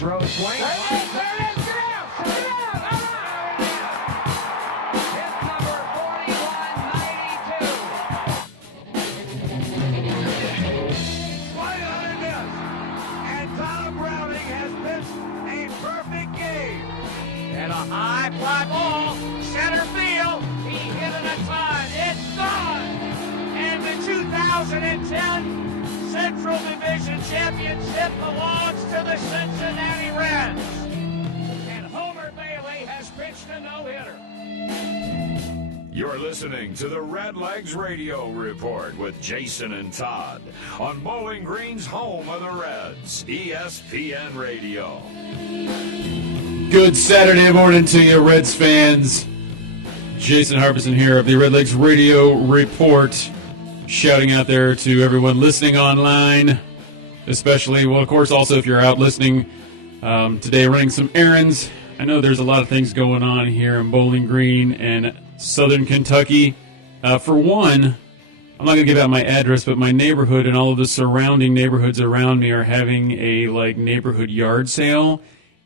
Throw swing. There it is. Get out. Get out. Hit number 4192. Swing on a miss. And Tom Browning has pitched a perfect game. And a high fly ball. Center field. He hit it a ton. It's gone. And the 2010 Central Division Championship belongs to the Cincinnati Reds. And Homer Bailey has pitched a no-hitter. You're listening to the Redlegs Radio Report with Jason and Todd on Bowling Green's home of the Reds, ESPN Radio. Good Saturday morning to you, Reds fans. Jason Harbison here of the Redlegs Radio Report. Shouting out there to everyone listening online, especially, well, of course, also if you're out listening today running some errands. I know there's a lot of things going on here in Bowling Green and Southern Kentucky. For one, I'm not going to give out my address, but my neighborhood and all of the surrounding neighborhoods around me are having a neighborhood yard sale.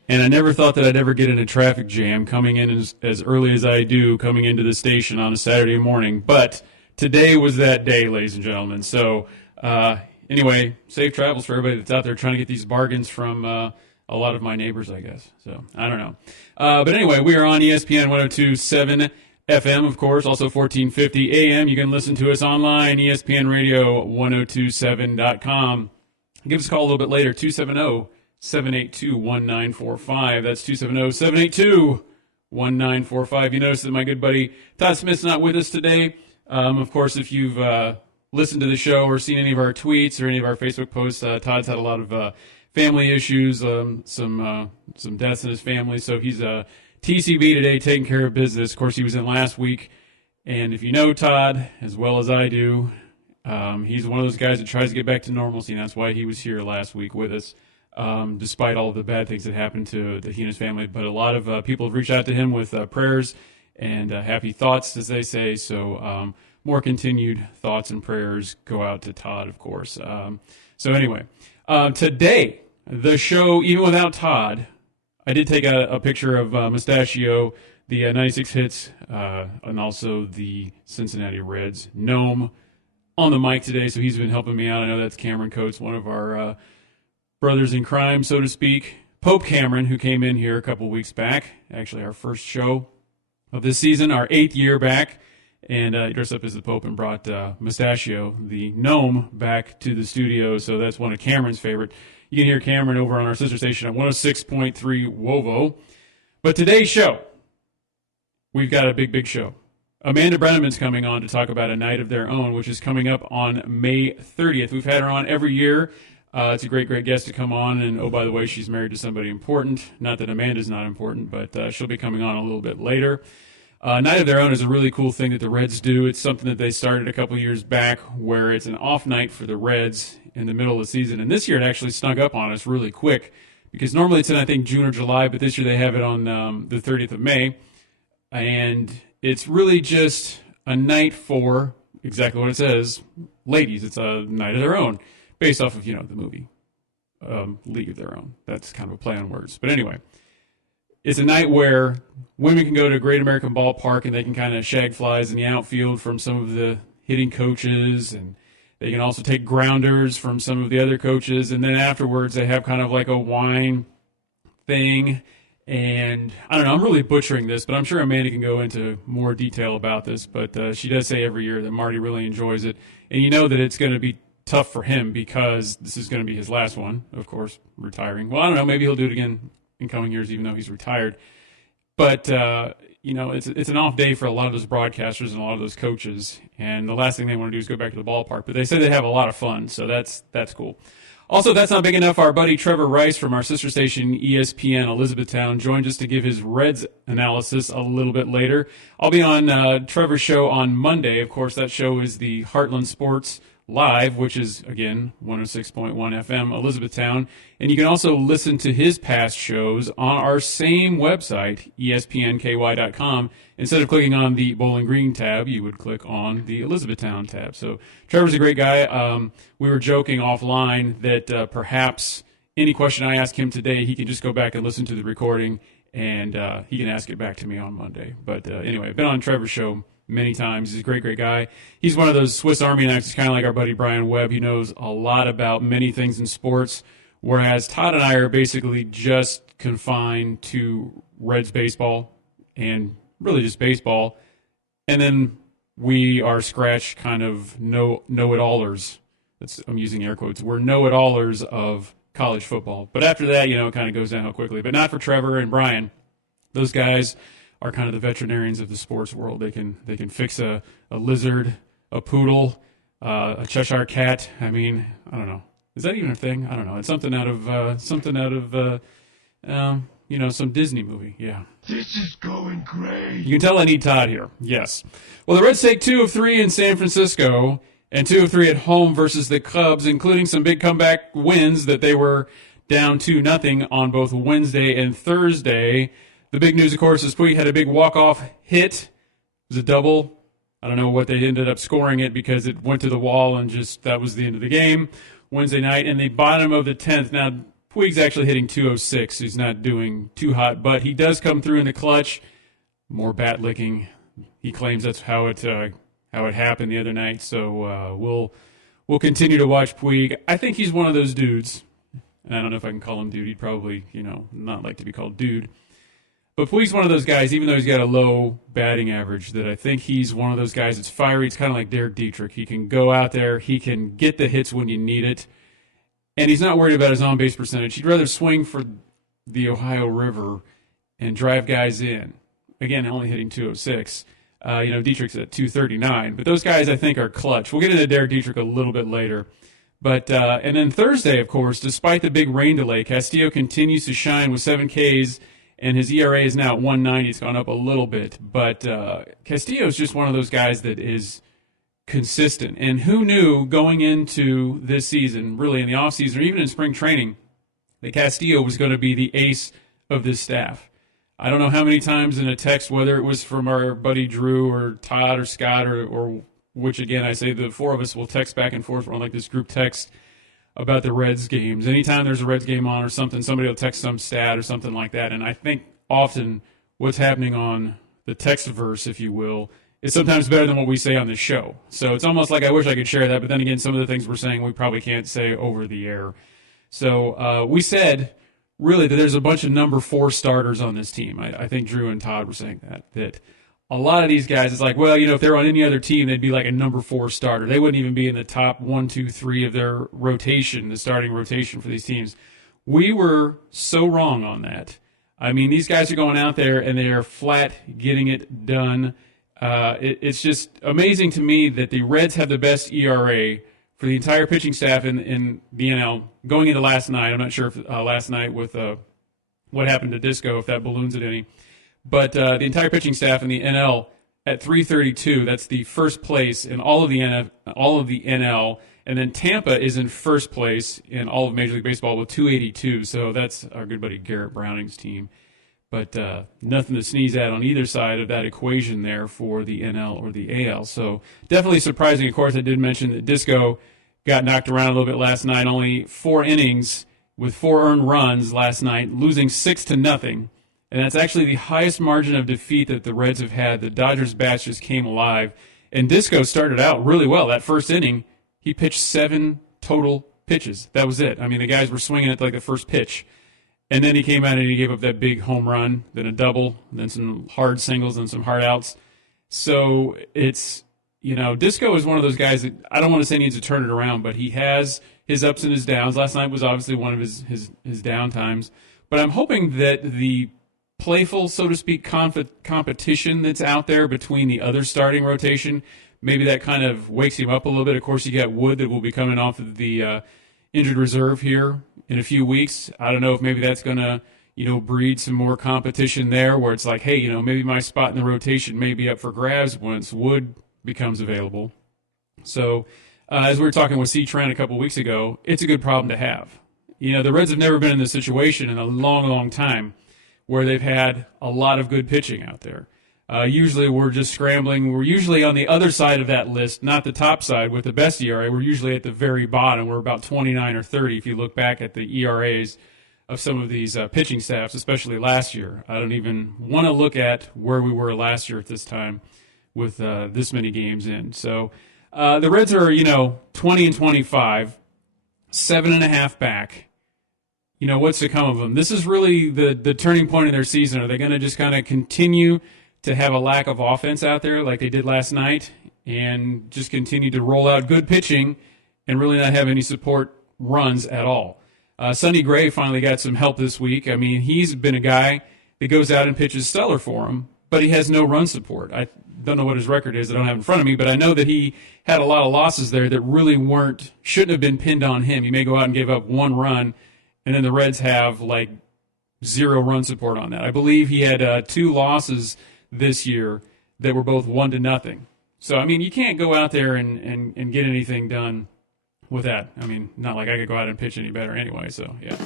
And I never thought that I'd ever get in a traffic jam coming in as early as I do coming into the station on a Saturday morning. But today was that day, ladies and gentlemen. So, anyway, safe travels for everybody that's out there trying to get these bargains from a lot of my neighbors, I guess. So, I don't know. But anyway, we are on ESPN 102.7 FM, of course, also 1450 AM. You can listen to us online, ESPNradio1027.com. Give us a call a little bit later, 270-782-1945. That's 270-782-1945. You notice that my good buddy Todd Smith's not with us today. Of course, if you've listened to the show or seen any of our tweets or any of our Facebook posts, Todd's had a lot of family issues, some deaths in his family, so he's TCB today, taking care of business. Of course, he was in last week, and if you know Todd as well as I do, he's one of those guys that tries to get back to normalcy, and that's why he was here last week with us, despite all of the bad things that happened to he and his family. But a lot of people have reached out to him with prayers and happy thoughts, as they say. So more continued thoughts and prayers go out to Todd, of course. So anyway, today, the show, even without Todd, I did take a picture of Mustachio, the 96 hits, and also the Cincinnati Reds gnome on the mic today. So he's been helping me out. I know that's Cameron Coates, one of our brothers in crime, so to speak. Pope Cameron, who came in here a couple weeks back, actually our first show of this season, our 8th year back, and he dressed up as the Pope and brought Mustachio, the gnome, back to the studio, so that's one of Cameron's favorite. You can hear Cameron over on our sister station at 106.3 WOVO. But today's show, we've got a big show. Amanda Brenneman's coming on to talk about A Night of Their Own, which is coming up on May 30th. We've had her on every year. It's a great guest to come on, and oh, by the way, she's married to somebody important. Not that Amanda's not important, but she'll be coming on a little bit later. Night of Their Own is a really cool thing that the Reds do. It's something that they started a couple years back where it's an off night for the Reds in the middle of the season. And this year it actually snuck up on us really quick because normally it's in, I think, June or July, but this year they have it on the 30th of May. And it's really just a night for exactly what it says, ladies. It's a night of their own, based off of, the movie League of Their Own. That's kind of a play on words. But anyway, it's a night where women can go to Great American Ballpark and they can kind of shag flies in the outfield from some of the hitting coaches, and they can also take grounders from some of the other coaches. And then afterwards they have kind of like a wine thing. And I don't know, I'm really butchering this, but I'm sure Amanda can go into more detail about this. But she does say every year that Marty really enjoys it. And you know that it's going to be tough for him because this is going to be his last one, of course, retiring. Well, I don't know, maybe he'll do it again in coming years, even though he's retired. But, it's an off day for a lot of those broadcasters and a lot of those coaches. And the last thing they want to do is go back to the ballpark. But they say they have a lot of fun, so that's cool. Also, that's not big enough. Our buddy Trevor Rice from our sister station, ESPN Elizabethtown, joined us to give his Reds analysis a little bit later. I'll be on Trevor's show on Monday. Of course, that show is the Heartland Sports Live, which is, again, 106.1 FM, Elizabethtown. And you can also listen to his past shows on our same website, espnky.com. Instead of clicking on the Bowling Green tab, you would click on the Elizabethtown tab. So Trevor's a great guy. We were joking offline that perhaps any question I ask him today, he can just go back and listen to the recording, and he can ask it back to me on Monday. But anyway, I've been on Trevor's show many times. He's a great, great guy. He's one of those Swiss Army knives. He's kind of like our buddy Brian Webb. He knows a lot about many things in sports, whereas Todd and I are basically just confined to Reds baseball and really just baseball. And then we are scratch kind of know-it-allers. I'm using air quotes. We're know-it-allers of college football. But after that, it kind of goes downhill quickly. But not for Trevor and Brian. Those guys are kind of the veterinarians of the sports world. They can fix a lizard, a poodle, a Cheshire cat. I mean, I don't know. Is that even a thing? I don't know. It's something out of some Disney movie. Yeah. This is going great. You can tell I need Todd here. Yes. Well, the Reds take 2 of 3 in San Francisco and 2 of 3 at home versus the Cubs, including some big comeback wins that they were down 2-0 on both Wednesday and Thursday. The big news, of course, is Puig had a big walk-off hit. It was a double. I don't know what they ended up scoring it because it went to the wall and just that was the end of the game Wednesday night. In the bottom of the 10th, now Puig's actually hitting 206. He's not doing too hot, but he does come through in the clutch. More bat licking. He claims that's how it happened the other night. So we'll continue to watch Puig. I think he's one of those dudes. And I don't know if I can call him dude. He'd probably not like to be called dude. But Puig's one of those guys, even though he's got a low batting average, that I think he's one of those guys that's fiery. It's kind of like Derek Dietrich. He can go out there. He can get the hits when you need it. And he's not worried about his on-base percentage. He'd rather swing for the Ohio River and drive guys in. Again, only hitting 206. Dietrich's at 239. But those guys, I think, are clutch. We'll get into Derek Dietrich a little bit later. But and then Thursday, of course, despite the big rain delay, Castillo continues to shine with 7 Ks, and his ERA is now at 1.90. It's gone up a little bit. But Castillo is just one of those guys that is consistent. And who knew going into this season, really in the offseason or even in spring training, that Castillo was going to be the ace of this staff. I don't know how many times in a text, whether it was from our buddy Drew or Todd or Scott or which, again, I say the 4 of us will text back and forth. We're on like this group text about the Reds games. Anytime there's a Reds game on or something, somebody will text some stat or something like that. And I think often what's happening on the text-verse, if you will, is sometimes better than what we say on this show. So it's almost like I wish I could share that, but then again, some of the things we're saying we probably can't say over the air. So we said, really, that there's a bunch of number 4 starters on this team. I think Drew and Todd were saying that a lot of these guys, it's like, well, if they're on any other team, they'd be like a number 4 starter. They wouldn't even be in the top 1, 2, 3 of their rotation, the starting rotation for these teams. We were so wrong on that. I mean, these guys are going out there and they are flat getting it done. It's just amazing to me that the Reds have the best ERA for the entire pitching staff in the NL going into last night. I'm not sure if last night with what happened to Disco, if that balloons it any. But the entire pitching staff in the NL at 332, that's the first place in all of the NL. And then Tampa is in first place in all of Major League Baseball with 282. So that's our good buddy Garrett Browning's team. But nothing to sneeze at on either side of that equation there for the NL or the AL. So definitely surprising. Of course, I did mention that Disco got knocked around a little bit last night. Only 4 innings with 4 earned runs last night, losing 6-0. And that's actually the highest margin of defeat that the Reds have had. The Dodgers bats just came alive. And Disco started out really well. That first inning, he pitched 7 total pitches. That was it. I mean, the guys were swinging at like the first pitch. And then he came out and he gave up that big home run, then a double, then some hard singles and some hard outs. So it's, Disco is one of those guys that I don't want to say needs to turn it around, but he has his ups and his downs. Last night was obviously one of his down times. But I'm hoping that the playful, so to speak, competition that's out there between the other starting rotation, maybe that kind of wakes him up a little bit. Of course, you got Wood that will be coming off of the injured reserve here in a few weeks. I don't know if maybe that's going to, breed some more competition there where it's like, hey, maybe my spot in the rotation may be up for grabs once Wood becomes available. So as we were talking with C. Trent a couple weeks ago, it's a good problem to have. The Reds have never been in this situation in a long, long time where they've had a lot of good pitching out there. Usually we're just scrambling. We're usually on the other side of that list, not the top side with the best ERA. We're usually at the very bottom. We're about 29 or 30 if you look back at the ERAs of some of these pitching staffs, especially last year. I don't even want to look at where we were last year at this time with this many games in. So the Reds are, 20 and 25, 7.5 back. What's to come of them? This is really the turning point in their season. Are they going to just kind of continue to have a lack of offense out there like they did last night and just continue to roll out good pitching and really not have any support runs at all? Sonny Gray finally got some help this week. I mean, he's been a guy that goes out and pitches stellar for him, but he has no run support. I don't know what his record is. I don't have it in front of me, but I know that he had a lot of losses there that really shouldn't have been pinned on him. He may go out and give up one run, and then the Reds have like 0 run support on that. I believe he had 2 losses this year that were both 1-0. So, I mean, you can't go out there and get anything done with that. I mean, not like I could go out and pitch any better anyway, so, yeah.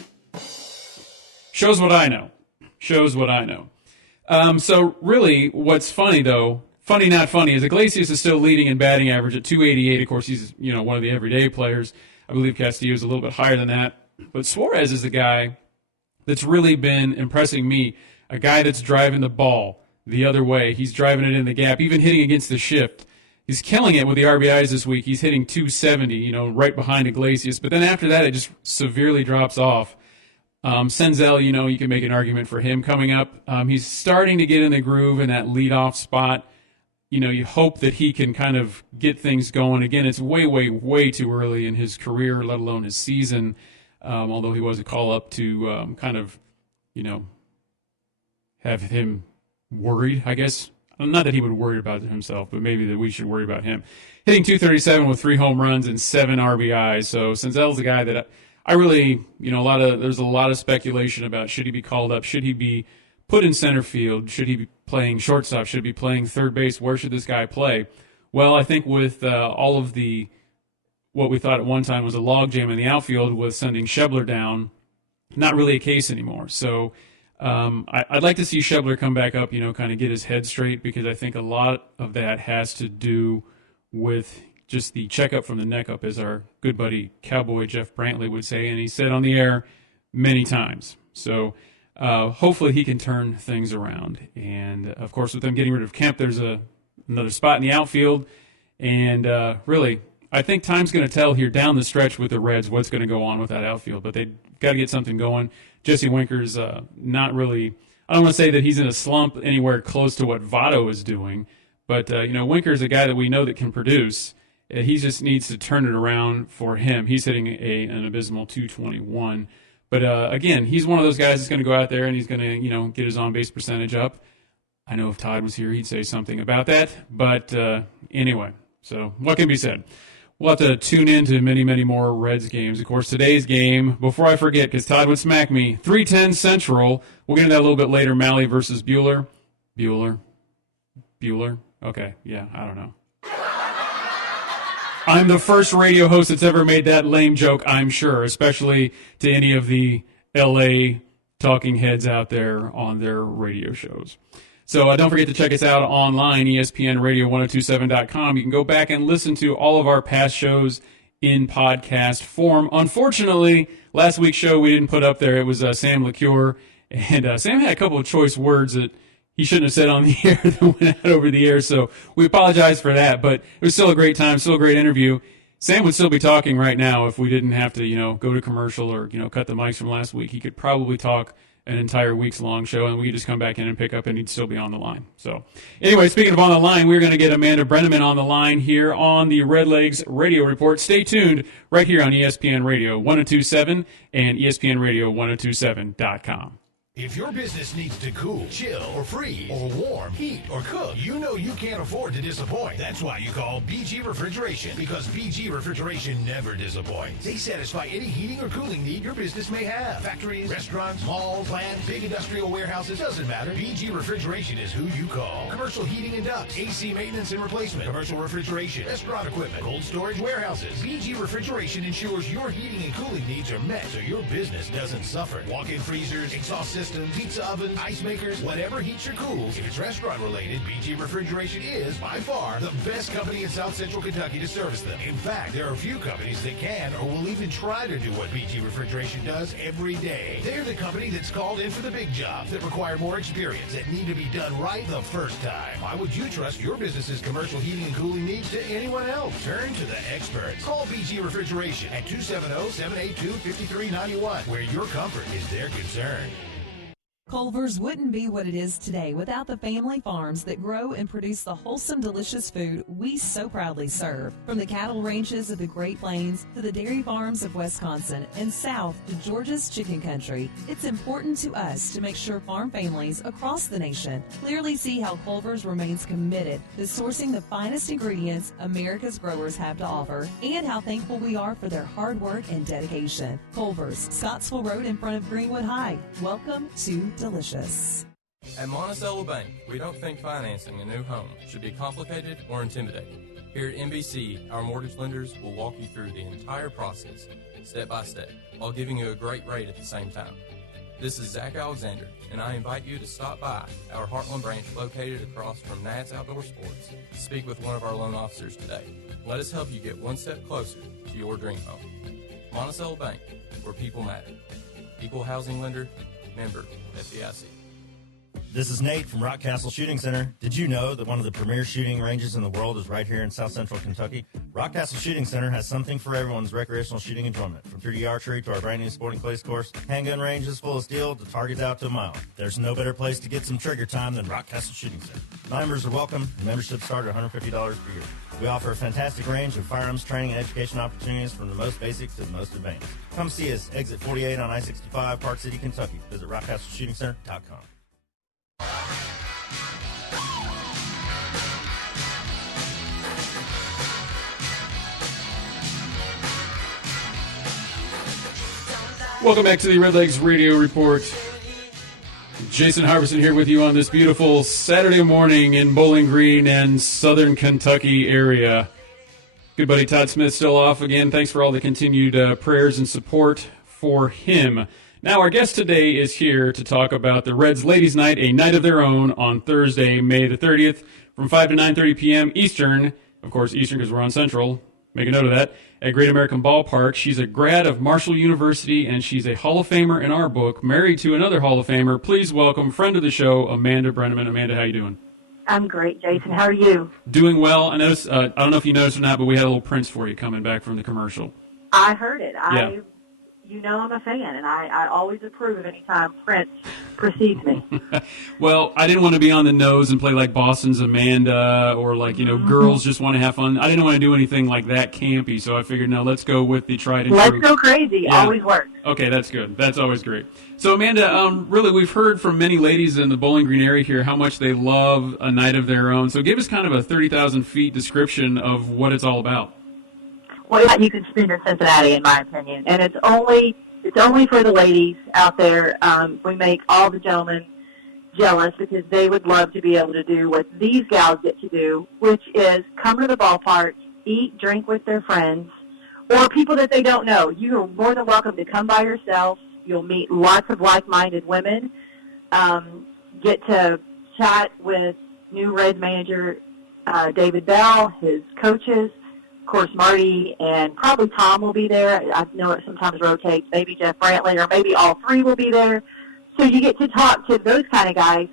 Shows what I know. So, really, what's funny, though, funny not funny, is Iglesias is still leading in batting average at .288. Of course, he's, one of the everyday players. I believe Castillo is a little bit higher than that. But Suarez is a guy that's really been impressing me, a guy that's driving the ball the other way. He's driving it in the gap, even hitting against the shift. He's killing it with the RBIs this week. He's hitting .270, right behind Iglesias. But then after that, it just severely drops off. Senzel, you can make an argument for him coming up. He's starting to get in the groove in that leadoff spot. You hope that he can kind of get things going. Again, it's way, way, way too early in his career, let alone his season, although he was a call-up to kind of, have him worried, I guess. Not that he would worry about himself, but maybe that we should worry about him. Hitting .237 with 3 home runs and 7 RBIs. So Senzel's a guy that I really, there's a lot of speculation about should he be called up, should he be put in center field, should he be playing shortstop, should he be playing third base, where should this guy play? Well, I think with all of what we thought at one time was a logjam in the outfield with sending Schebler down, not really a case anymore. So I'd like to see Schebler come back up, kind of get his head straight, because I think a lot of that has to do with just the checkup from the neck up, as our good buddy Cowboy Jeff Brantley would say, and he said on the air many times. So hopefully he can turn things around. And, of course, with them getting rid of Kemp, there's another spot in the outfield. And really, I think time's going to tell here down the stretch with the Reds what's going to go on with that outfield. But they've got to get something going. Jesse Winker's not really – I don't want to say that he's in a slump anywhere close to what Votto is doing. But, Winker's a guy that we know that can produce. He just needs to turn it around for him. He's hitting an abysmal .221. But, again, he's one of those guys that's going to go out there and he's going to, get his on-base percentage up. I know if Todd was here, he'd say something about that. But anyway, so what can be said? We'll have to tune in to many, many more Reds games. Of course, today's game, before I forget, because Todd would smack me, 3:10 Central. We'll get into that a little bit later. Malley versus Bueller. Bueller? Okay, yeah, I don't know. I'm the first radio host that's ever made that lame joke, I'm sure, especially to any of the L.A. talking heads out there on their radio shows. So don't forget to check us out online, ESPNradio1027.com. You can go back and listen to all of our past shows in podcast form. Unfortunately, last week's show we didn't put up there. It was Sam LeCure, and Sam had a couple of choice words that he shouldn't have said on the air that went out over the air, so we apologize for that. But it was still a great time, still a great interview. Sam would still be talking right now if we didn't have to, go to commercial or, cut the mics from last week. He could probably talk an entire week's long show, and we could just come back in and pick up, and he'd still be on the line. So anyway, speaking of on the line, we're going to get Amanda Brenneman on the line here on the Redlegs Radio Report. Stay tuned right here on ESPN Radio 1027 and ESPNradio1027.com. If your business needs to cool, chill, or freeze, or warm, heat, or cook, you know you can't afford to disappoint. That's why you call BG Refrigeration, because BG Refrigeration never disappoints. They satisfy any heating or cooling need your business may have. Factories, restaurants, malls, plants, big industrial warehouses, doesn't matter. BG Refrigeration is who you call. Commercial heating and ducts, AC maintenance and replacement, commercial refrigeration, restaurant equipment, cold storage warehouses. BG Refrigeration ensures your heating and cooling needs are met so your business doesn't suffer. Walk-in freezers, exhaust systems, systems, pizza ovens, ice makers, whatever heats your cools. If it's restaurant related, BG Refrigeration is, by far, the best company in South Central Kentucky to service them. In fact, there are few companies that can or will even try to do what BG Refrigeration does every day. They're the company that's called in for the big jobs that require more experience, that need to be done right the first time. Why would you trust your business's commercial heating and cooling needs to anyone else? Turn to the experts. Call BG Refrigeration at 270-782-5391, where your comfort is their concern. Culver's wouldn't be what it is today without the family farms that grow and produce the wholesome, delicious food we so proudly serve. From the cattle ranches of the Great Plains to the dairy farms of Wisconsin and south to Georgia's chicken country, it's important to us to make sure farm families across the nation clearly see how Culver's remains committed to sourcing the finest ingredients America's growers have to offer and how thankful we are for their hard work and dedication. Culver's, Scottsville Road in front of Greenwood High. Welcome to Delicious. At Monticello Bank, we don't think financing a new home should be complicated or intimidating. Here at MBC, our mortgage lenders will walk you through the entire process, step by step, while giving you a great rate at the same time. This is Zach Alexander, and I invite you to stop by our Heartland branch located across from Nat's Outdoor Sports to speak with one of our loan officers today. Let us help you get one step closer to your dream home. Monticello Bank, where people matter. Equal housing lender, member FDIC. This is Nate from Rock Castle Shooting Center. Did you know that one of the premier shooting ranges in the world is right here in South Central Kentucky? Rock Castle Shooting Center has something for everyone's recreational shooting enjoyment. From 3D archery to our brand new sporting clays course, handgun ranges full of steel to targets out to a mile. There's no better place to get some trigger time than Rock Castle Shooting Center. Members are welcome. Memberships start at $150 per year. We offer a fantastic range of firearms training and education opportunities from the most basic to the most advanced. Come see us, exit 48 on I-65, Park City, Kentucky. Visit rockcastleshootingcenter.com. Welcome back to the Redlegs Radio Report. Jason Harbison here with you on this beautiful Saturday morning in Bowling Green and Southern Kentucky area. Good buddy Todd Smith still off again. Thanks for all the continued prayers and support for him. Now our guest today is here to talk about the Reds Ladies Night, a night of their own on Thursday, May the 30th from 5 to 9:30 p.m. Eastern. Of course, Eastern because we're on Central. Make a note of that. At Great American Ballpark. She's a grad of Marshall University, and she's a Hall of Famer in our book, married to another Hall of Famer. Please welcome, friend of the show, Amanda Brenneman. Amanda, how you doing? I'm great, Jason. How are you? Doing well. I noticed, I don't know if you noticed or not, but we had a little Prince for you coming back from the commercial. I heard it. Yeah. You know I'm a fan, and I always approve of any time Prince precedes me. Well, I didn't want to be on the nose and play like Boston's Amanda or like, girls just want to have fun. I didn't want to do anything like that campy, so I figured, no, let's go with the tried and true. Let's go crazy. Yeah. Always works. Okay, that's good. That's always great. So, Amanda, really, we've heard from many ladies in the Bowling Green area here how much they love a night of their own. So give us kind of a 30,000 feet description of what it's all about. Well, you can spend in Cincinnati, in my opinion, and it's only for the ladies out there. We make all the gentlemen jealous because they would love to be able to do what these gals get to do, which is come to the ballpark, eat, drink with their friends, or people that they don't know. You are more than welcome to come by yourself. You'll meet lots of like-minded women, get to chat with new Reds manager David Bell, his coaches. Of course, Marty and probably Tom will be there. I know it sometimes rotates. Maybe Jeff Brantley or maybe all three will be there. So you get to talk to those kind of guys.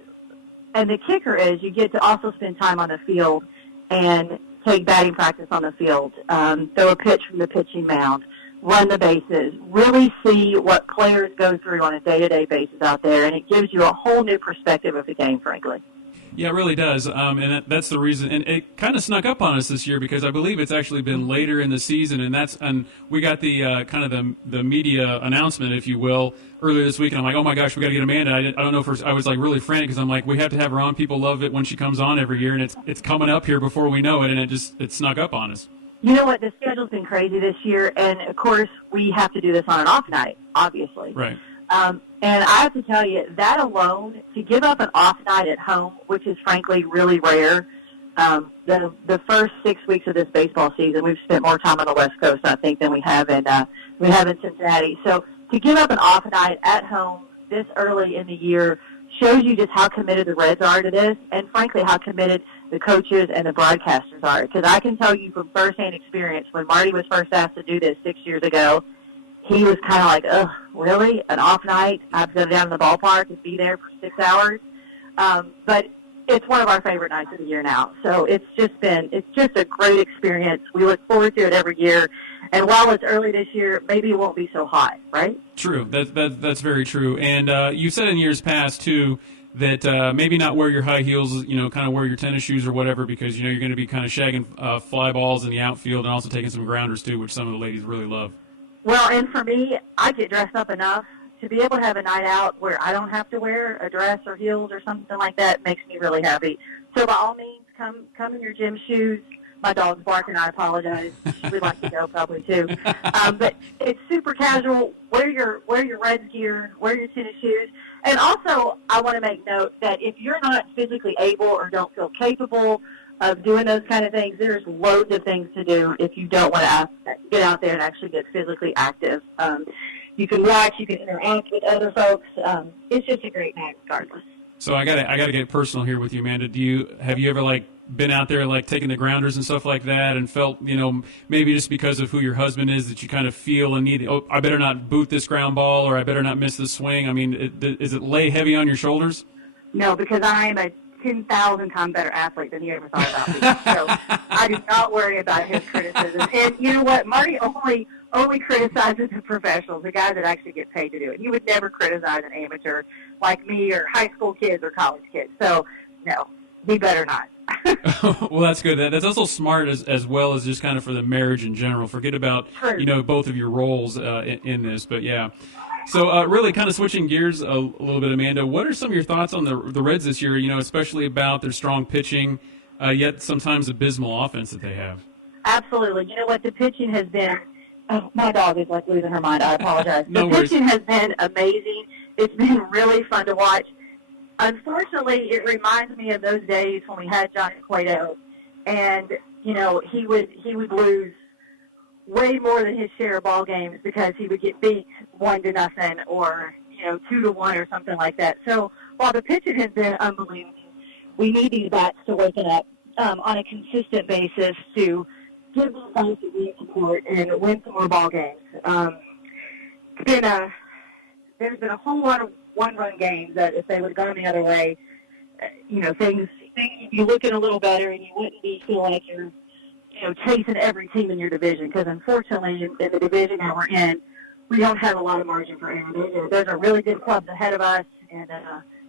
And the kicker is you get to also spend time on the field and take batting practice on the field, throw a pitch from the pitching mound, run the bases, really see what players go through on a day-to-day basis out there. And it gives you a whole new perspective of the game, frankly. Yeah, it really does, and that's the reason. And it kind of snuck up on us this year because I believe it's actually been later in the season, and we got the kind of the media announcement, if you will, earlier this week. And I'm like, oh my gosh, we got to get Amanda. I don't know if I was like really frantic because I'm like, we have to have her on. People love it when she comes on every year, and it's coming up here before we know it, and it snuck up on us. You know what? The schedule's been crazy this year, and of course we have to do this on an off night, obviously. Right. And I have to tell you, that alone, to give up an off night at home, which is frankly really rare, the first 6 weeks of this baseball season, we've spent more time on the West Coast, I think, than we have in Cincinnati. So to give up an off night at home this early in the year shows you just how committed the Reds are to this, and frankly how committed the coaches and the broadcasters are. Because I can tell you from firsthand experience, when Marty was first asked to do this 6 years ago, he was kind of like, ugh, really? An off night? I have to go down to the ballpark and be there for 6 hours? But it's one of our favorite nights of the year now. So it's just a great experience. We look forward to it every year. And while it's early this year, maybe it won't be so hot, right? True. That's very true. And you said in years past, too, that maybe not wear your high heels, kind of wear your tennis shoes or whatever, because, you're going to be kind of shagging fly balls in the outfield and also taking some grounders, too, which some of the ladies really love. Well, and for me, I get dressed up enough to be able to have a night out where I don't have to wear a dress or heels or something like that makes me really happy. So by all means, come in your gym shoes. My dog's barking. I apologize. She would like to go probably too. But it's super casual. Wear your Reds gear. Wear your tennis shoes. And also, I want to make note that if you're not physically able or don't feel capable of doing those kind of things, there's loads of things to do if you don't want to get out there and actually get physically active. You can watch, you can interact with other folks. It's just a great night regardless. So I gotta get personal here with you, Amanda. Have you ever been out there taking the grounders and stuff like that and felt, maybe just because of who your husband is that you kind of feel a need, I better not boot this ground ball or I better not miss the swing? I mean, is it lay heavy on your shoulders? No, because I am a 10,000 times better athlete than he ever thought about me. So I do not worry about his criticism. And you know what? Marty only criticizes the professionals, the guys that actually get paid to do it. He would never criticize an amateur like me or high school kids or college kids. So, no, he better not. Well, that's good. That's also smart as well as just kind of for the marriage in general. Forget about, both of your roles in this. But, yeah. So really kind of switching gears a little bit, Amanda, what are some of your thoughts on the Reds this year, especially about their strong pitching, yet sometimes abysmal offense that they have? Absolutely. You know what? The pitching has been my dog is losing her mind. I apologize. No the worries. pitching has been amazing. It's been really fun to watch. Unfortunately, it reminds me of those days when we had Johnny Cueto, and he would lose way more than his share of ball games because he would get beat 1-0 or 2-1 or something like that. So while the pitching has been unbelievable, we need these bats to waken up on a consistent basis to give these guys the real support and win some more ball games. There's been a whole lot of one-run games that if they would have gone the other way, things would be looking a little better, and you wouldn't feel like you're chasing every team in your division, because unfortunately in the division that we're in, we don't have a lot of margin for error. Those are really good clubs ahead of us, and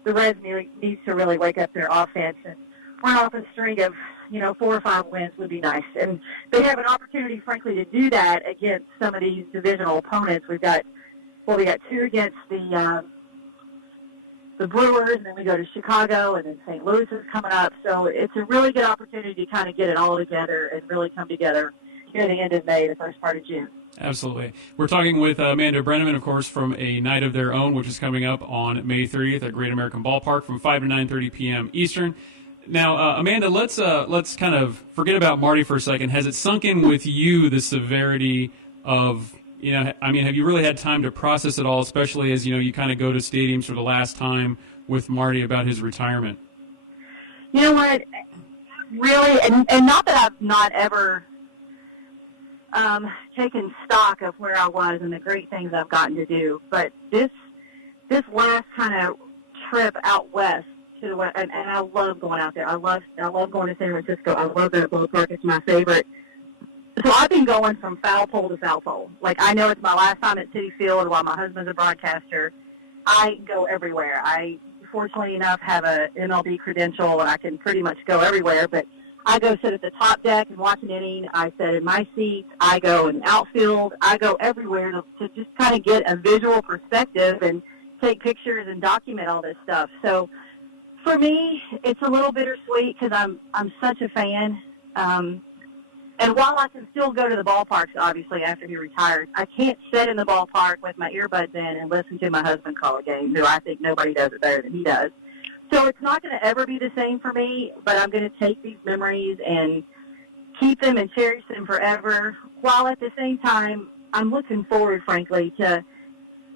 the Reds needs to really wake up their offense and run off a string of 4 or 5 wins would be nice. And they have an opportunity, frankly, to do that against some of these divisional opponents. We got 2 against the Brewers, and then we go to Chicago, and then St. Louis is coming up. So it's a really good opportunity to kind of get it all together and really come together here at the end of May, the first part of June. Absolutely. We're talking with Amanda Brenneman, of course, from A Night of Their Own, which is coming up on May 30th at Great American Ballpark from 5 to 9:30 p.m. Eastern. Now, Amanda, let's kind of forget about Marty for a second. Has it sunk in with you the severity of, have you really had time to process it all, especially as, you kind of go to stadiums for the last time with Marty about his retirement? You know what? Really, and not that I've not ever taken stock of where I was and the great things I've gotten to do, but this last kind of trip out west, and I love going out there. I love going to San Francisco. I love that ballpark. It's my favorite. So I've been going from foul pole to foul pole. I know it's my last time at Citi Field while my husband's a broadcaster. I go everywhere. I, fortunately enough, have a MLB credential, and I can pretty much go everywhere. But I go sit at the top deck and watch an inning. I sit in my seats. I go in the outfield. I go everywhere to just kind of get a visual perspective and take pictures and document all this stuff. So for me, it's a little bittersweet because I'm such a fan. And while I can still go to the ballparks, obviously, after he retires, I can't sit in the ballpark with my earbuds in and listen to my husband call a game, who I think nobody does it better than he does. So it's not going to ever be the same for me, but I'm going to take these memories and keep them and cherish them forever, while at the same time, I'm looking forward, frankly, to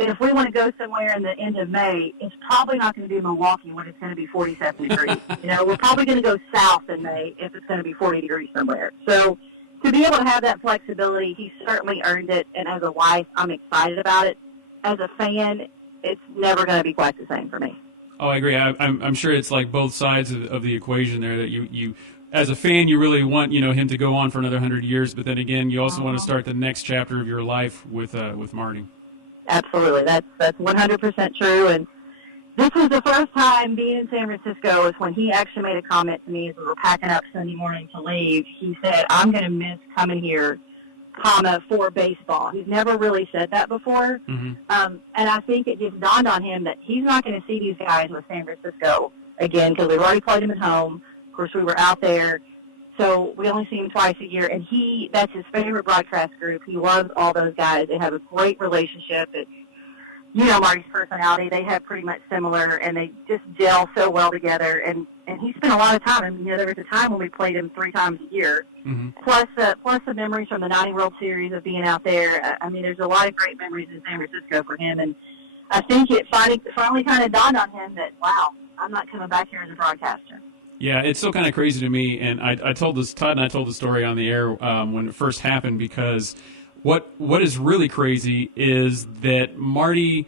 if we want to go somewhere in the end of May, it's probably not going to be Milwaukee when it's going to be 47 degrees. We're probably going to go south in May if it's going to be 40 degrees somewhere. So to be able to have that flexibility, he certainly earned it. And as a wife, I'm excited about it. As a fan, it's never going to be quite the same for me. Oh, I agree. I'm sure it's like both sides of the equation there, that you as a fan, you really want, him to go on for another 100 years. But then again, you also want to start the next chapter of your life with Marty. Absolutely. That's 100% true. And this was the first time being in San Francisco is when he actually made a comment to me as we were packing up Sunday morning to leave. He said, I'm going to miss coming here, for baseball. He's never really said that before. Mm-hmm. And I think it just dawned on him that he's not going to see these guys with San Francisco again because we've already played them at home. Of course, we were out there. So we only see him twice a year, and that's his favorite broadcast group. He loves all those guys. They have a great relationship. It's, Marty's personality, they have pretty much similar, and they just gel so well together. And he spent a lot of time. I mean, there was a time when we played him 3 times a year, mm-hmm. plus the memories from the 90 World Series of being out there. I mean, there's a lot of great memories in San Francisco for him, and I think it finally kind of dawned on him that, wow, I'm not coming back here as a broadcaster. Yeah, it's still kind of crazy to me, and I told this, Todd and I told the story on the air when it first happened, because what is really crazy is that Marty,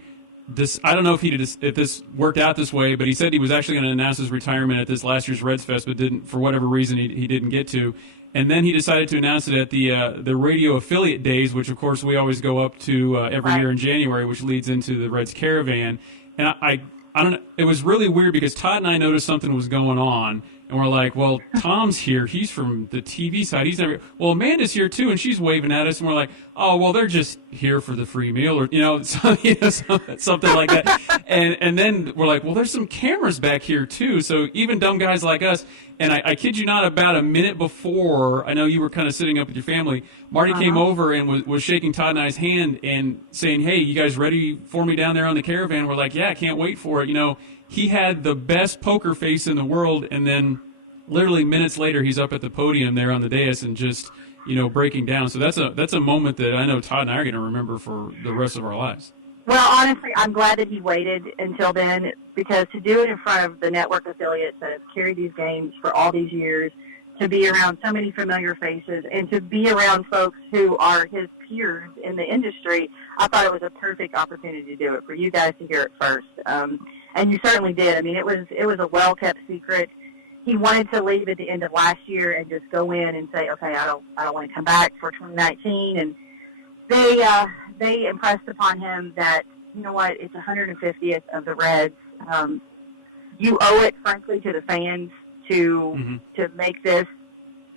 I don't know if this worked out this way, but he said he was actually going to announce his retirement at this last year's Reds Fest, but didn't, for whatever reason, he didn't get to. And then he decided to announce it at the radio affiliate days, which of course we always go up to every year in January, which leads into the Reds Caravan. And I don't know. It was really weird because Todd and I noticed something was going on, and we're like, "Well, Tom's here. He's from the TV side. He's never. Well, Amanda's here too, and she's waving at us." And we're like, "Oh, well, they're just here for the free meal, or something like that." And then we're like, "Well, there's some cameras back here too." So even dumb guys like us. And I kid you not, about a minute before, I know you were kind of sitting up with your family, Marty came over and was shaking Todd and I's hand and saying, "Hey, you guys ready for me down there on the Caravan?" We're like, "Yeah, I can't wait for it." He had the best poker face in the world, and then literally minutes later, he's up at the podium there on the dais and just, breaking down. So that's a moment that I know Todd and I are going to remember for the rest of our lives. Well, honestly, I'm glad that he waited until then, because to do it in front of the network affiliates that have carried these games for all these years, to be around so many familiar faces, and to be around folks who are his peers in the industry, I thought it was a perfect opportunity to do it, for you guys to hear it first. And you certainly did. I mean, it was a well-kept secret. He wanted to leave at the end of last year and just go in and say, okay, I don't want to come back for 2019, and they impressed upon him that, it's 150th of the Reds. You owe it, frankly, to the fans to make this,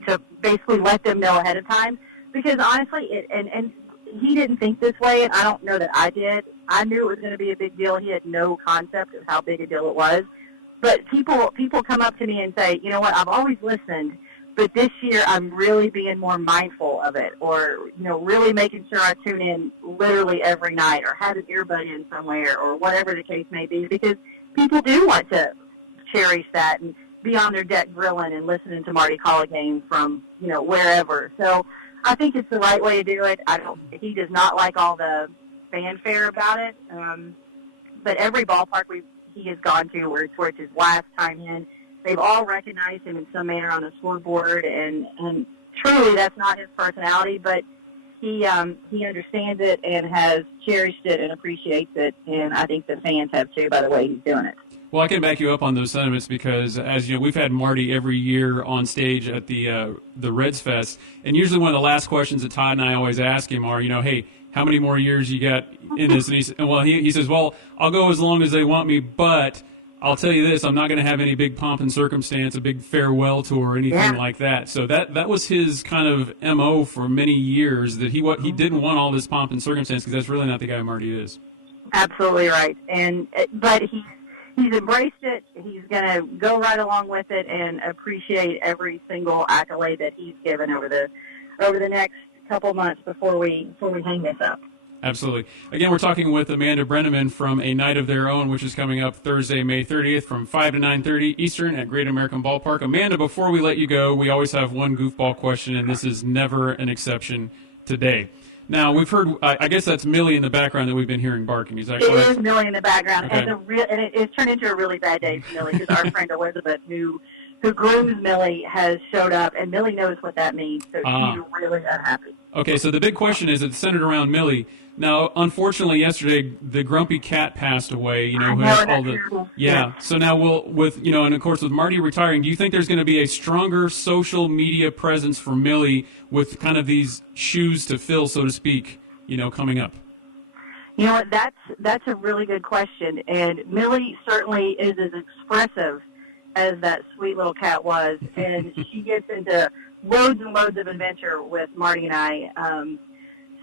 to basically let them know ahead of time. Because honestly, and he didn't think this way, and I don't know that I did. I knew it was going to be a big deal. He had no concept of how big a deal it was. But people come up to me and say, you know what, I've always listened, but this year I'm really being more mindful of it, or, really making sure I tune in literally every night, or have an earbud in somewhere, or whatever the case may be, because people do want to cherish that and be on their deck grilling and listening to Marty call a game from, wherever. So I think it's the right way to do it. He does not like all the fanfare about it, but every ballpark he has gone to where it's his last time in, they've all recognized him in some manner on the scoreboard, and truly that's not his personality, but he understands it and has cherished it and appreciates it, and I think the fans have too, by the way he's doing it. Well, I can back you up on those sentiments because, as you know, we've had Marty every year on stage at the Reds Fest, and usually one of the last questions that Todd and I always ask him are, hey, how many more years you got in this? And he says, well, I'll go as long as they want me, but I'll tell you this, I'm not going to have any big pomp and circumstance, a big farewell tour or anything like that. So that was his kind of MO for many years, that he didn't want all this pomp and circumstance, because that's really not the guy Marty is. Absolutely right. But he's embraced it. He's going to go right along with it and appreciate every single accolade that he's given over the next couple months before we hang this up. Absolutely. Again, we're talking with Amanda Brenneman from A Night of Their Own, which is coming up Thursday, May 30th from 5 to 9:30 Eastern at Great American Ballpark. Amanda, before we let you go, we always have one goofball question, and this is never an exception today. Now, we've heard, I guess that's Millie in the background that we've been hearing barking. Is that correct? It is Millie in the background, Okay. and it's turned into a really bad day for Millie because our friend Elizabeth, who grooms Millie, has showed up, and Millie knows what that means, so she's really unhappy. Okay, so the big question is, it's centered around Millie. Now, unfortunately, yesterday the grumpy cat passed away. You know, who has all the So now and of course with Marty retiring, do you think there's going to be a stronger social media presence for Millie with kind of these shoes to fill, so to speak? You know, coming up. You know what? That's a really good question, and Millie certainly is as expressive as that sweet little cat was, and she gets into loads and loads of adventure with Marty and I.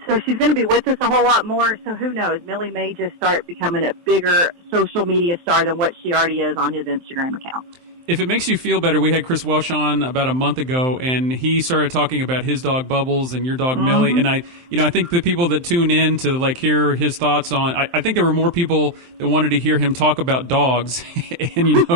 So she's going to be with us a whole lot more, so who knows? Millie may just start becoming a bigger social media star than what she already is on his Instagram account. If it makes you feel better, we had Chris Welsh on about a month ago, and he started talking about his dog Bubbles and your dog Millie. And I think the people that tune in to like hear his thoughts on, I think there were more people that wanted to hear him talk about dogs, and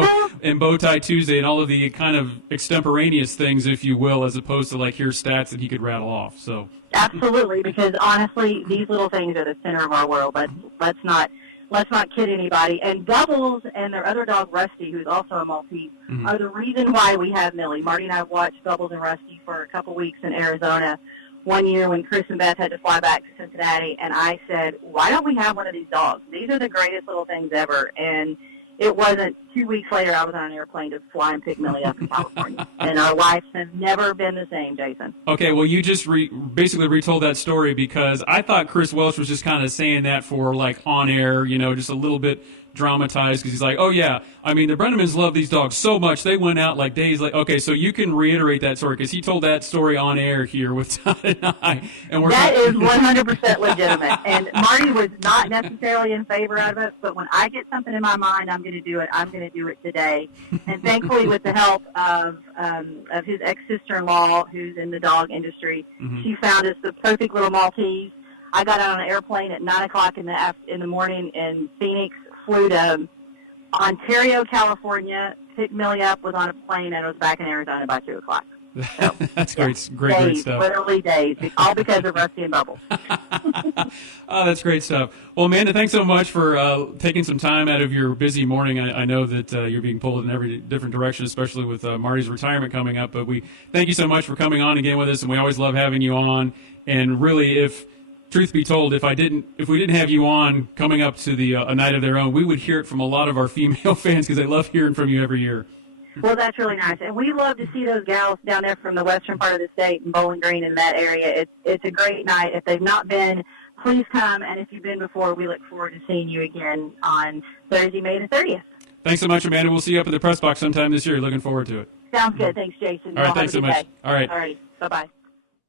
and Bow Tie Tuesday and all of the kind of extemporaneous things, if you will, as opposed to like hear stats that he could rattle off. So absolutely, because honestly, these little things are the center of our world. But let's not kid anybody. And Bubbles and their other dog, Rusty, who's also a Maltese, are the reason why we have Millie. Marty and I watched Bubbles and Rusty for a couple weeks in Arizona one year when Chris and Beth had to fly back to Cincinnati, and I said, why don't we have one of these dogs? These are the greatest little things ever. And it wasn't 2 weeks later I was on an airplane to fly and pick Millie up in California. And our lives have never been the same, Jason. Okay, well, you just basically retold that story because I thought Chris Welsh was just kind of saying that for, like, on air, just a little bit dramatized because he's like, oh, yeah, I mean, the Brennemans love these dogs so much, they went out like days late. Okay, so you can reiterate that story because he told that story on air here with Todd and I. And that is 100% legitimate. And Marty was not necessarily in favor of it, but when I get something in my mind, I'm going to do it. I'm going to do it today. And thankfully, with the help of his ex-sister-in-law, who's in the dog industry, she found us the perfect little Maltese. I got out on an airplane at 9 o'clock in the morning in Phoenix, flew to Ontario, California, picked Millie up, was on a plane, and was back in Arizona by 2 o'clock. So, that's great stuff. Literally days, all because of Rusty and Bubbles. Oh, that's great stuff. Well, Amanda, thanks so much for taking some time out of your busy morning. I know that you're being pulled in every different direction, especially with Marty's retirement coming up. But we thank you so much for coming on again with us, and we always love having you on. And really, truth be told, if we didn't have you on coming up to the A Night of Their Own, we would hear it from a lot of our female fans because they love hearing from you every year. Well, that's really nice. And we love to see those gals down there from the western part of the state in Bowling Green in that area. It's a great night. If they've not been, please come. And if you've been before, we look forward to seeing you again on Thursday, May the 30th. Thanks so much, Amanda. We'll see you up at the press box sometime this year. Looking forward to it. Sounds good. Thanks, Jason. All right, thanks so much. Day. All right. All right. Bye-bye.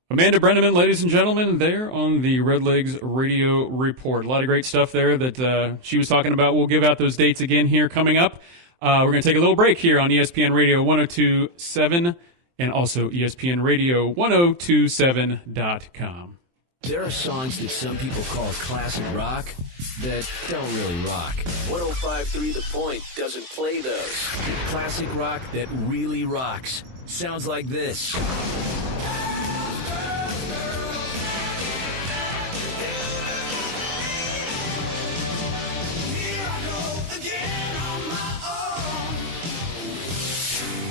Amanda Brenneman, ladies and gentlemen, there on the Redlegs Radio Report. A lot of great stuff there that she was talking about. We'll give out those dates again here coming up. We're going to take a little break here on ESPN Radio 102.7 and also ESPN Radio 1027.com. There are songs that some people call classic rock that don't really rock. 105.3 The Point doesn't play those. Classic rock that really rocks sounds like this.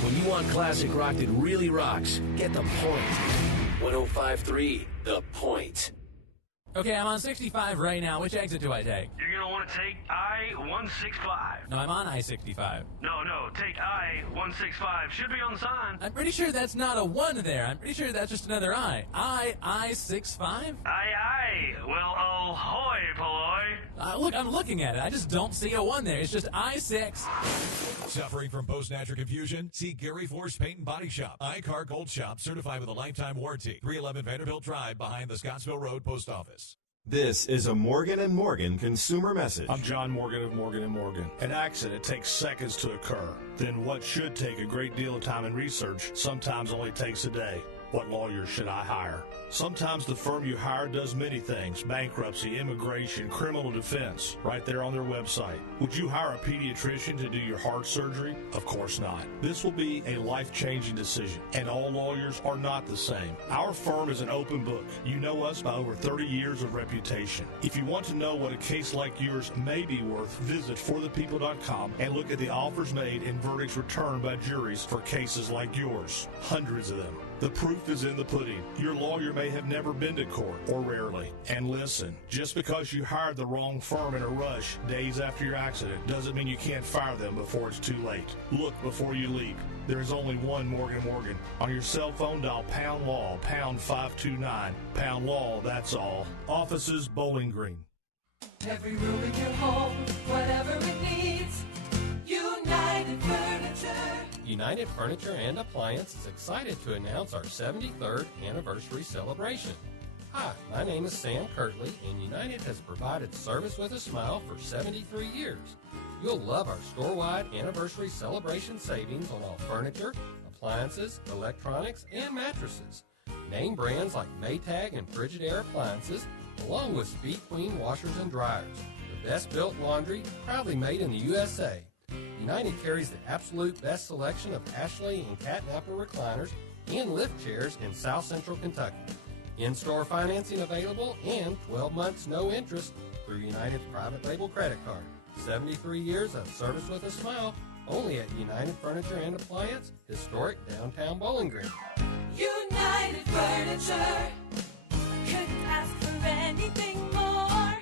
When you want classic rock that really rocks, get The Point. 105.3 The Point. Okay, I'm on 65 right now. Which exit do I take? You're going to want to take I-165. No, I'm on I-65. No, take I-165. Should be on the sign. I'm pretty sure that's not a 1 there. I'm pretty sure that's just another I. I-65? Aye. Well, ahoy, Polloy. Look, I'm looking at it. I just don't see a 1 there. It's just I-6. Suffering from post-natural confusion? See Gary Force Paint and Body Shop. iCar Gold Shop, certified with a lifetime warranty. 311 Vanderbilt Drive behind the Scottsville Road Post Office. This is a Morgan & Morgan consumer message. I'm John Morgan of Morgan & Morgan. An accident takes seconds to occur. Then what should take a great deal of time and research sometimes only takes a day. What lawyer should I hire? Sometimes the firm you hire does many things: bankruptcy, immigration, criminal defense, right there on their website. Would you hire a pediatrician to do your heart surgery? Of course not. This will be a life-changing decision, and all lawyers are not the same. Our firm is an open book. You know us by over 30 years of reputation. If you want to know what a case like yours may be worth, visit forthepeople.com and look at the offers made and verdicts returned by juries for cases like yours. Hundreds of them. The proof is in the pudding. Your lawyer may have never been to court, or rarely. And listen, just because you hired the wrong firm in a rush days after your accident doesn't mean you can't fire them before it's too late. Look before you leap. There is only one Morgan & Morgan. On your cell phone, dial pound law, pound 529. Pound law, that's all. Offices, Bowling Green. Every room in your home, whatever it needs, United Furniture. United Furniture and Appliance is excited to announce our 73rd anniversary celebration. Hi, my name is Sam Kirtley, and United has provided service with a smile for 73 years. You'll love our store-wide anniversary celebration savings on all furniture, appliances, electronics, and mattresses. Name brands like Maytag and Frigidaire appliances, along with Speed Queen washers and dryers. The best built laundry, proudly made in the USA. United carries the absolute best selection of Ashley and Cat Napper recliners and lift chairs in South Central Kentucky. In-store financing available and 12 months no interest through United's private label credit card. 73 years of service with a smile, only at United Furniture and Appliance, historic downtown Bowling Green. United Furniture. Couldn't ask for anything more.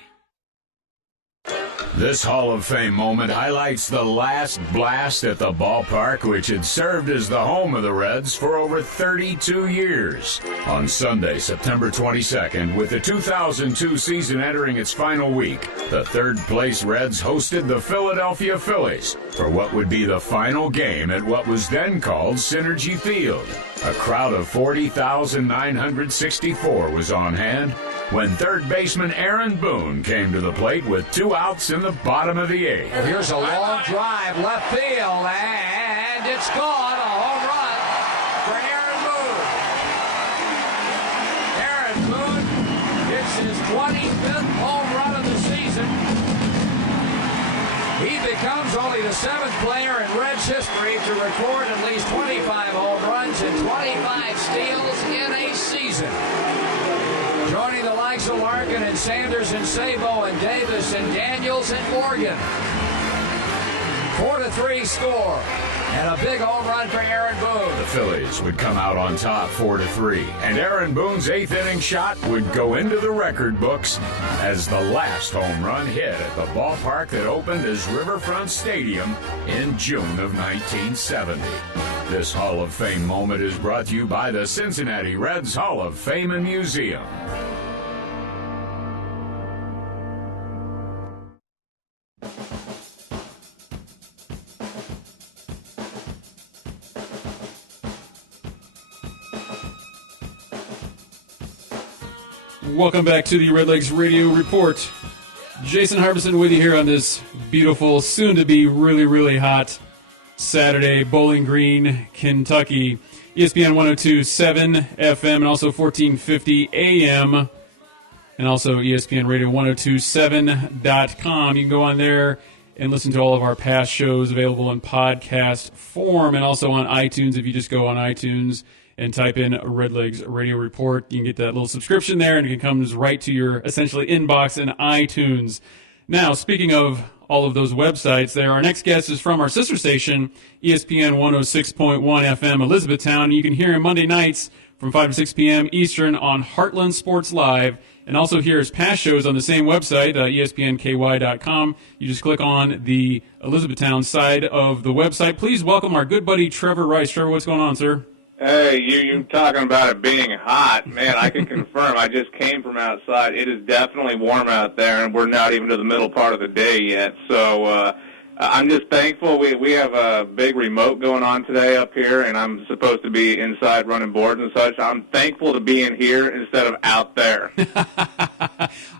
This Hall of Fame moment highlights the last blast at the ballpark, which had served as the home of the Reds for over 32 years. On Sunday, September 22nd, with the 2002 season entering its final week, the third-place Reds hosted the Philadelphia Phillies for what would be the final game at what was then called Synergy Field. A crowd of 40,964 was on hand when third baseman Aaron Boone came to the plate with 2 outs in the bottom of the 8th. Here's a long drive, left field, and it's gone. A home run for Aaron Boone. Aaron Boone hits his 25th home run of the season. He becomes only the 7th player in Reds history to record at least 25 home runs and 25 steals in a season. Joining the likes of Larkin and Sanders and Sabo and Davis and Daniels and Morgan. 4-3 score. And a big home run for Aaron Boone. The Phillies would come out on top 4-3. And Aaron Boone's 8th inning shot would go into the record books as the last home run hit at the ballpark that opened as Riverfront Stadium in June of 1970. This Hall of Fame moment is brought to you by the Cincinnati Reds Hall of Fame and Museum. Welcome back to the Redlegs Radio Report. Jason Harbison with you here on this beautiful, soon-to-be really, really hot Saturday, Bowling Green, Kentucky. ESPN 102.7 FM and also 1450 AM. And also ESPN Radio 1027.com. You can go on there and listen to all of our past shows available in podcast form and also on iTunes. If you just go on iTunes and type in Redlegs Radio Report, you can get that little subscription there, and it comes right to your, essentially, inbox in iTunes. Now, speaking of all of those websites there, our next guest is from our sister station, ESPN 106.1 FM, Elizabethtown. You can hear him Monday nights from 5 to 6 p.m. Eastern on Heartland Sports Live, and also hear his past shows on the same website, ESPNKY.com. You just click on the Elizabethtown side of the website. Please welcome our good buddy Trevor Rice. Trevor, what's going on, sir? Hey, you talking about it being hot. Man, I can confirm. I just came from outside. It is definitely warm out there, and we're not even to the middle part of the day yet. So I'm just thankful. We have a big remote going on today up here, and I'm supposed to be inside running boards and such. I'm thankful to be in here instead of out there.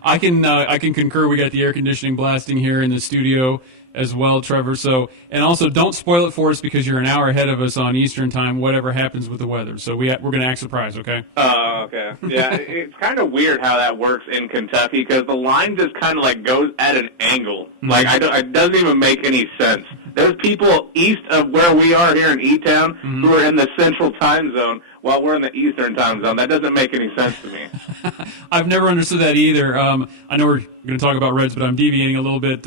I can concur. We got the air conditioning blasting here in the studio, as well, Trevor. So, and also don't spoil it for us because you're an hour ahead of us on Eastern time, whatever happens with the weather. So we're going to act surprised, okay? Oh, okay. Yeah, it's kind of weird how that works in Kentucky because the line just kind of like goes at an angle. Mm-hmm. Like, it doesn't even make any sense. There's people east of where we are here in E-Town who are in the central time zone while we're in the eastern time zone. That doesn't make any sense to me. I've never understood that either. I know we're going to talk about Reds, but I'm deviating a little bit.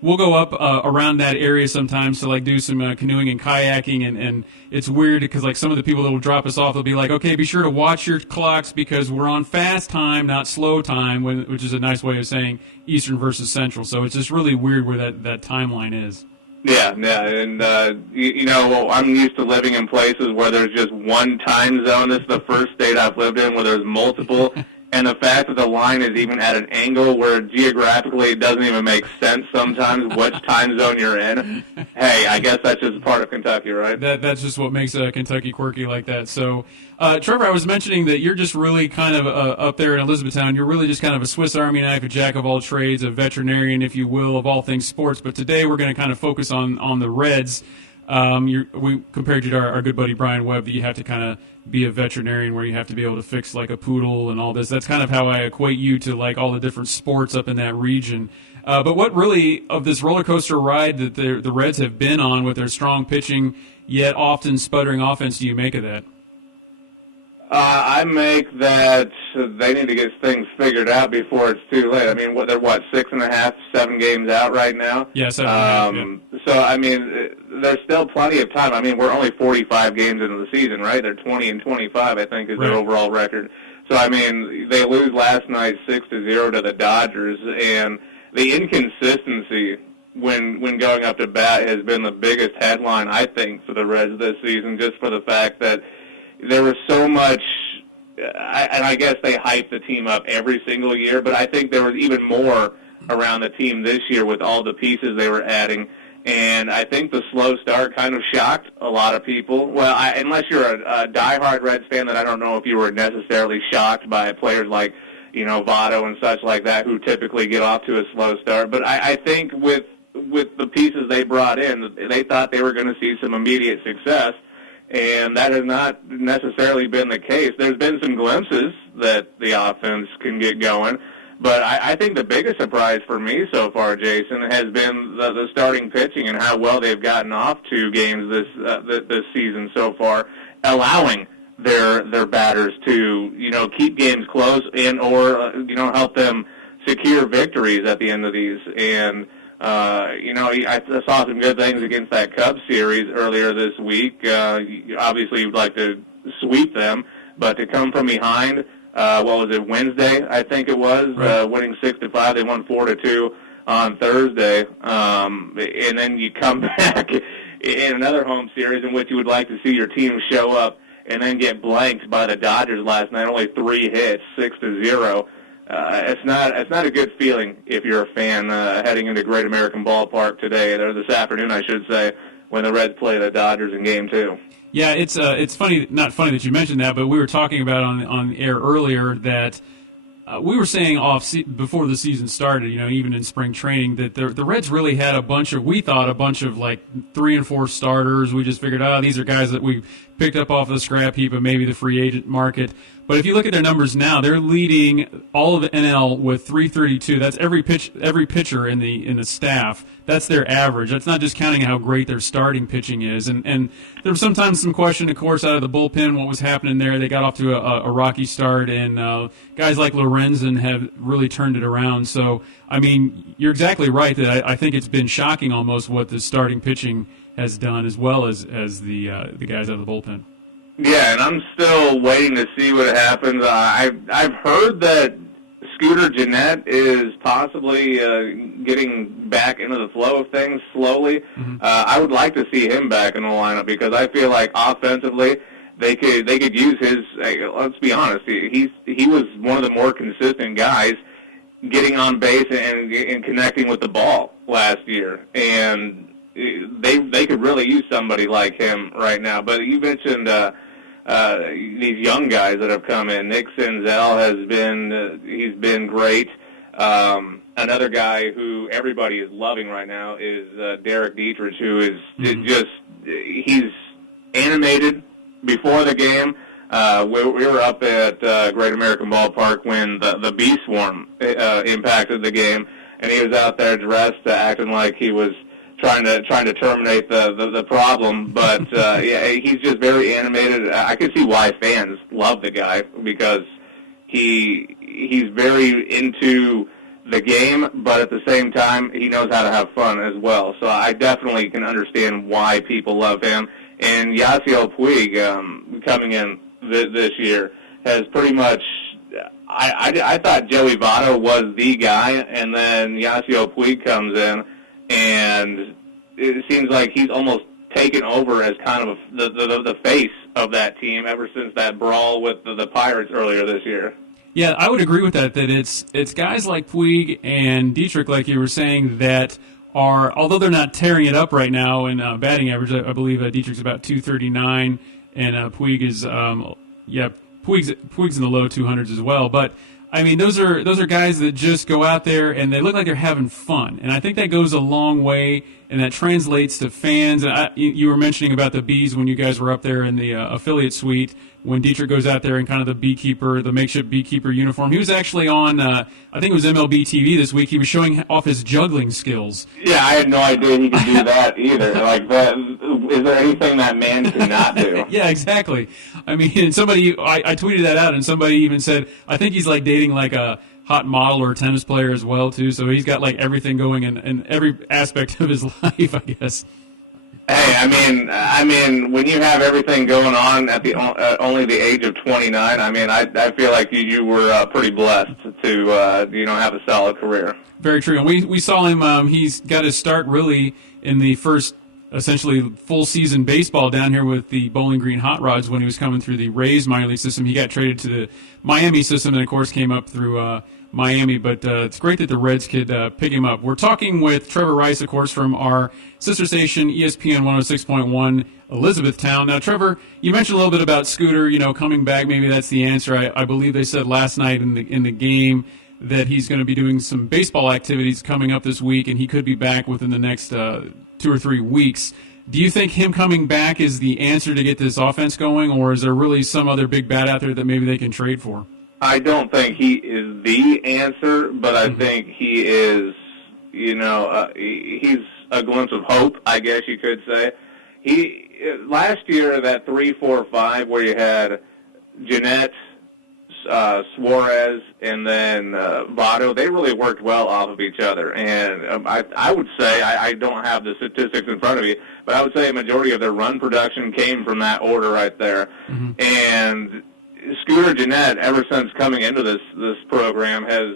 We'll go up around that area sometimes to like do some canoeing and kayaking, and it's weird because like some of the people that will drop us off, they'll be like, okay, be sure to watch your clocks because we're on fast time, not slow time, which is a nice way of saying Eastern versus Central. So it's just really weird where that timeline is. Yeah, and I'm used to living in places where there's just one time zone. This is the first state I've lived in where there's multiple, and the fact that the line is even at an angle where geographically it doesn't even make sense sometimes which time zone you're in. Hey, I guess that's just part of Kentucky, right? That's just what makes Kentucky quirky like that. So, Trevor, I was mentioning that you're just really kind of up there in Elizabethtown. You're really just kind of a Swiss Army knife, a jack of all trades, a veterinarian, if you will, of all things sports. But today we're going to kind of focus on the Reds. We compared you to our good buddy Brian Webb, that you have to kind of be a veterinarian where you have to be able to fix like a poodle and all this. That's kind of how I equate you to like all the different sports up in that region. But what really of this roller coaster ride that the Reds have been on with their strong pitching yet often sputtering offense do you make of that? I make that they need to get things figured out before it's too late. I mean, they're 6.5, 7 games out right now? Yeah, 7.5. Yeah. So, I mean, there's still plenty of time. I mean, we're only 45 games into the season, right? They're 20-25, I think, is their overall record. So, I mean, they lose last night 6-0 to the Dodgers, and the inconsistency when going up to bat has been the biggest headline, I think, for the Reds this season, just for the fact that there was so much, and I guess they hype the team up every single year, but I think there was even more around the team this year with all the pieces they were adding. And I think the slow start kind of shocked a lot of people. Well, unless you're a diehard Reds fan, then I don't know if you were necessarily shocked by players like, Votto and such like that, who typically get off to a slow start. But I think with the pieces they brought in, they thought they were going to see some immediate success. And that has not necessarily been the case. There's been some glimpses that the offense can get going, but I think the biggest surprise for me so far, Jason, has been the starting pitching and how well they've gotten off 2 games this season so far, allowing their batters to keep games close and or help them secure victories at the end of these. And I saw some good things against that Cubs series earlier this week. Obviously, you'd like to sweep them, but to come from behind, Wednesday, I think it was, winning 6-5. They won 4-2 on Thursday. And then you come back in another home series in which you would like to see your team show up and then get blanked by the Dodgers last night, only 3 hits, 6-0. It's not a good feeling if you're a fan heading into Great American Ballpark today, or this afternoon, I should say, when the Reds play the Dodgers in Game 2. Yeah, it's funny, not funny that you mentioned that, but we were talking about on air earlier that we were saying before the season started, even in spring training, that the Reds really had a bunch of like 3 and 4 starters. We just figured, these are guys that we picked up off the scrap heap of maybe the free agent market. But if you look at their numbers now, they're leading all of the NL with 332. That's every pitcher in the staff. That's their average. That's not just counting how great their starting pitching is. And there was sometimes some question, of course, out of the bullpen, what was happening there. They got off to a rocky start, and guys like Lorenzen have really turned it around. So, I mean, you're exactly right that I think it's been shocking almost what the starting pitching has done, as well as the guys out of the bullpen. Yeah, and I'm still waiting to see what happens. I've heard that Scooter Gennett is possibly getting back into the flow of things slowly. Mm-hmm. I would like to see him back in the lineup because I feel like offensively they could use his. Let's be honest, he was one of the more consistent guys getting on base and connecting with the ball last year, and they could really use somebody like him right now. But you mentioned these young guys that have come in. Nick Senzel has been he's been great. another guy who everybody is loving right now is Derek Dietrich, who is he's animated before the game. We were up at Great American Ballpark when the bee swarm impacted the game, and he was out there dressed, acting like he was trying to terminate the problem. But yeah, he's just very animated. I can see why fans love the guy, because he's very into the game, but at the same time, he knows how to have fun as well. So I definitely can understand why people love him. And Yasiel Puig, coming in this year, has pretty much, I thought Joey Votto was the guy, and then Yasiel Puig comes in, and it seems like he's almost taken over as kind of the face of that team ever since that brawl with the Pirates earlier this year. Yeah, I would agree with that it's guys like Puig and Dietrich, like you were saying, that are, although they're not tearing it up right now in batting average, I believe Dietrich's about 239, and Puig is, Puig's in the low 200s as well. But I mean, those are guys that just go out there and they look like they're having fun, and I think that goes a long way, and that translates to fans. And you were mentioning about the bees when you guys were up there in the affiliate suite, when Dietrich goes out there in kind of the makeshift beekeeper uniform. He was actually on, I think it was MLB TV this week. He was showing off his juggling skills. Yeah, I had no idea he could do that either. Like, that, is there anything that man cannot do? Yeah, exactly. I mean, and somebody, I tweeted that out, and somebody even said, I think he's like dating like a hot model or a tennis player as well, too. So he's got like everything going in every aspect of his life, I guess. Hey, I mean, when you have everything going on at the only the age of 29, I mean, I feel like you were pretty blessed to have a solid career. Very true. And we saw him. He's got his start really in the first, essentially, full season baseball down here with the Bowling Green Hot Rods when he was coming through the Rays minor league system. He got traded to the Miami system and, of course, came up through Miami. But it's great that the Reds could pick him up. We're talking with Trevor Rice, of course, from our sister station, ESPN 106.1, Elizabethtown. Now, Trevor, you mentioned a little bit about Scooter, coming back. Maybe that's the answer. I believe they said last night in the game that he's going to be doing some baseball activities coming up this week, and he could be back within the next 2 or 3 weeks. Do you think him coming back is the answer to get this offense going, or is there really some other big bat out there that maybe they can trade for? I don't think he is the answer, but I think he is, he's a glimpse of hope, I guess you could say. Last year, that 3-4-5 where you had Jeanette, Suarez, and then Votto, they really worked well off of each other. And I would say, I don't have the statistics in front of me, but I would say a majority of their run production came from that order right there. Mm-hmm. And Scooter Jeanette, ever since coming into this program, has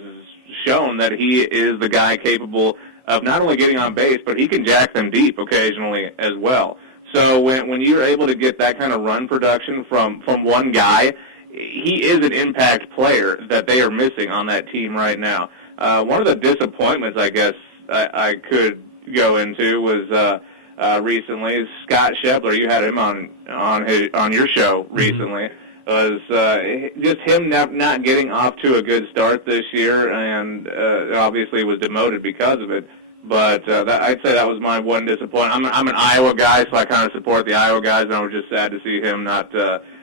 shown that he is the guy capable of not only getting on base, but he can jack them deep occasionally as well. So when you're able to get that kind of run production from one guy, he is an impact player that they are missing on that team right now. One of the disappointments, I guess, I could go into was recently Scott Schebler. You had him on your show recently. Was just him not getting off to a good start this year, and obviously was demoted because of it. But I'd say that was my one disappointment. I'm an Iowa guy, so I kind of support the Iowa guys, and I was just sad to see him not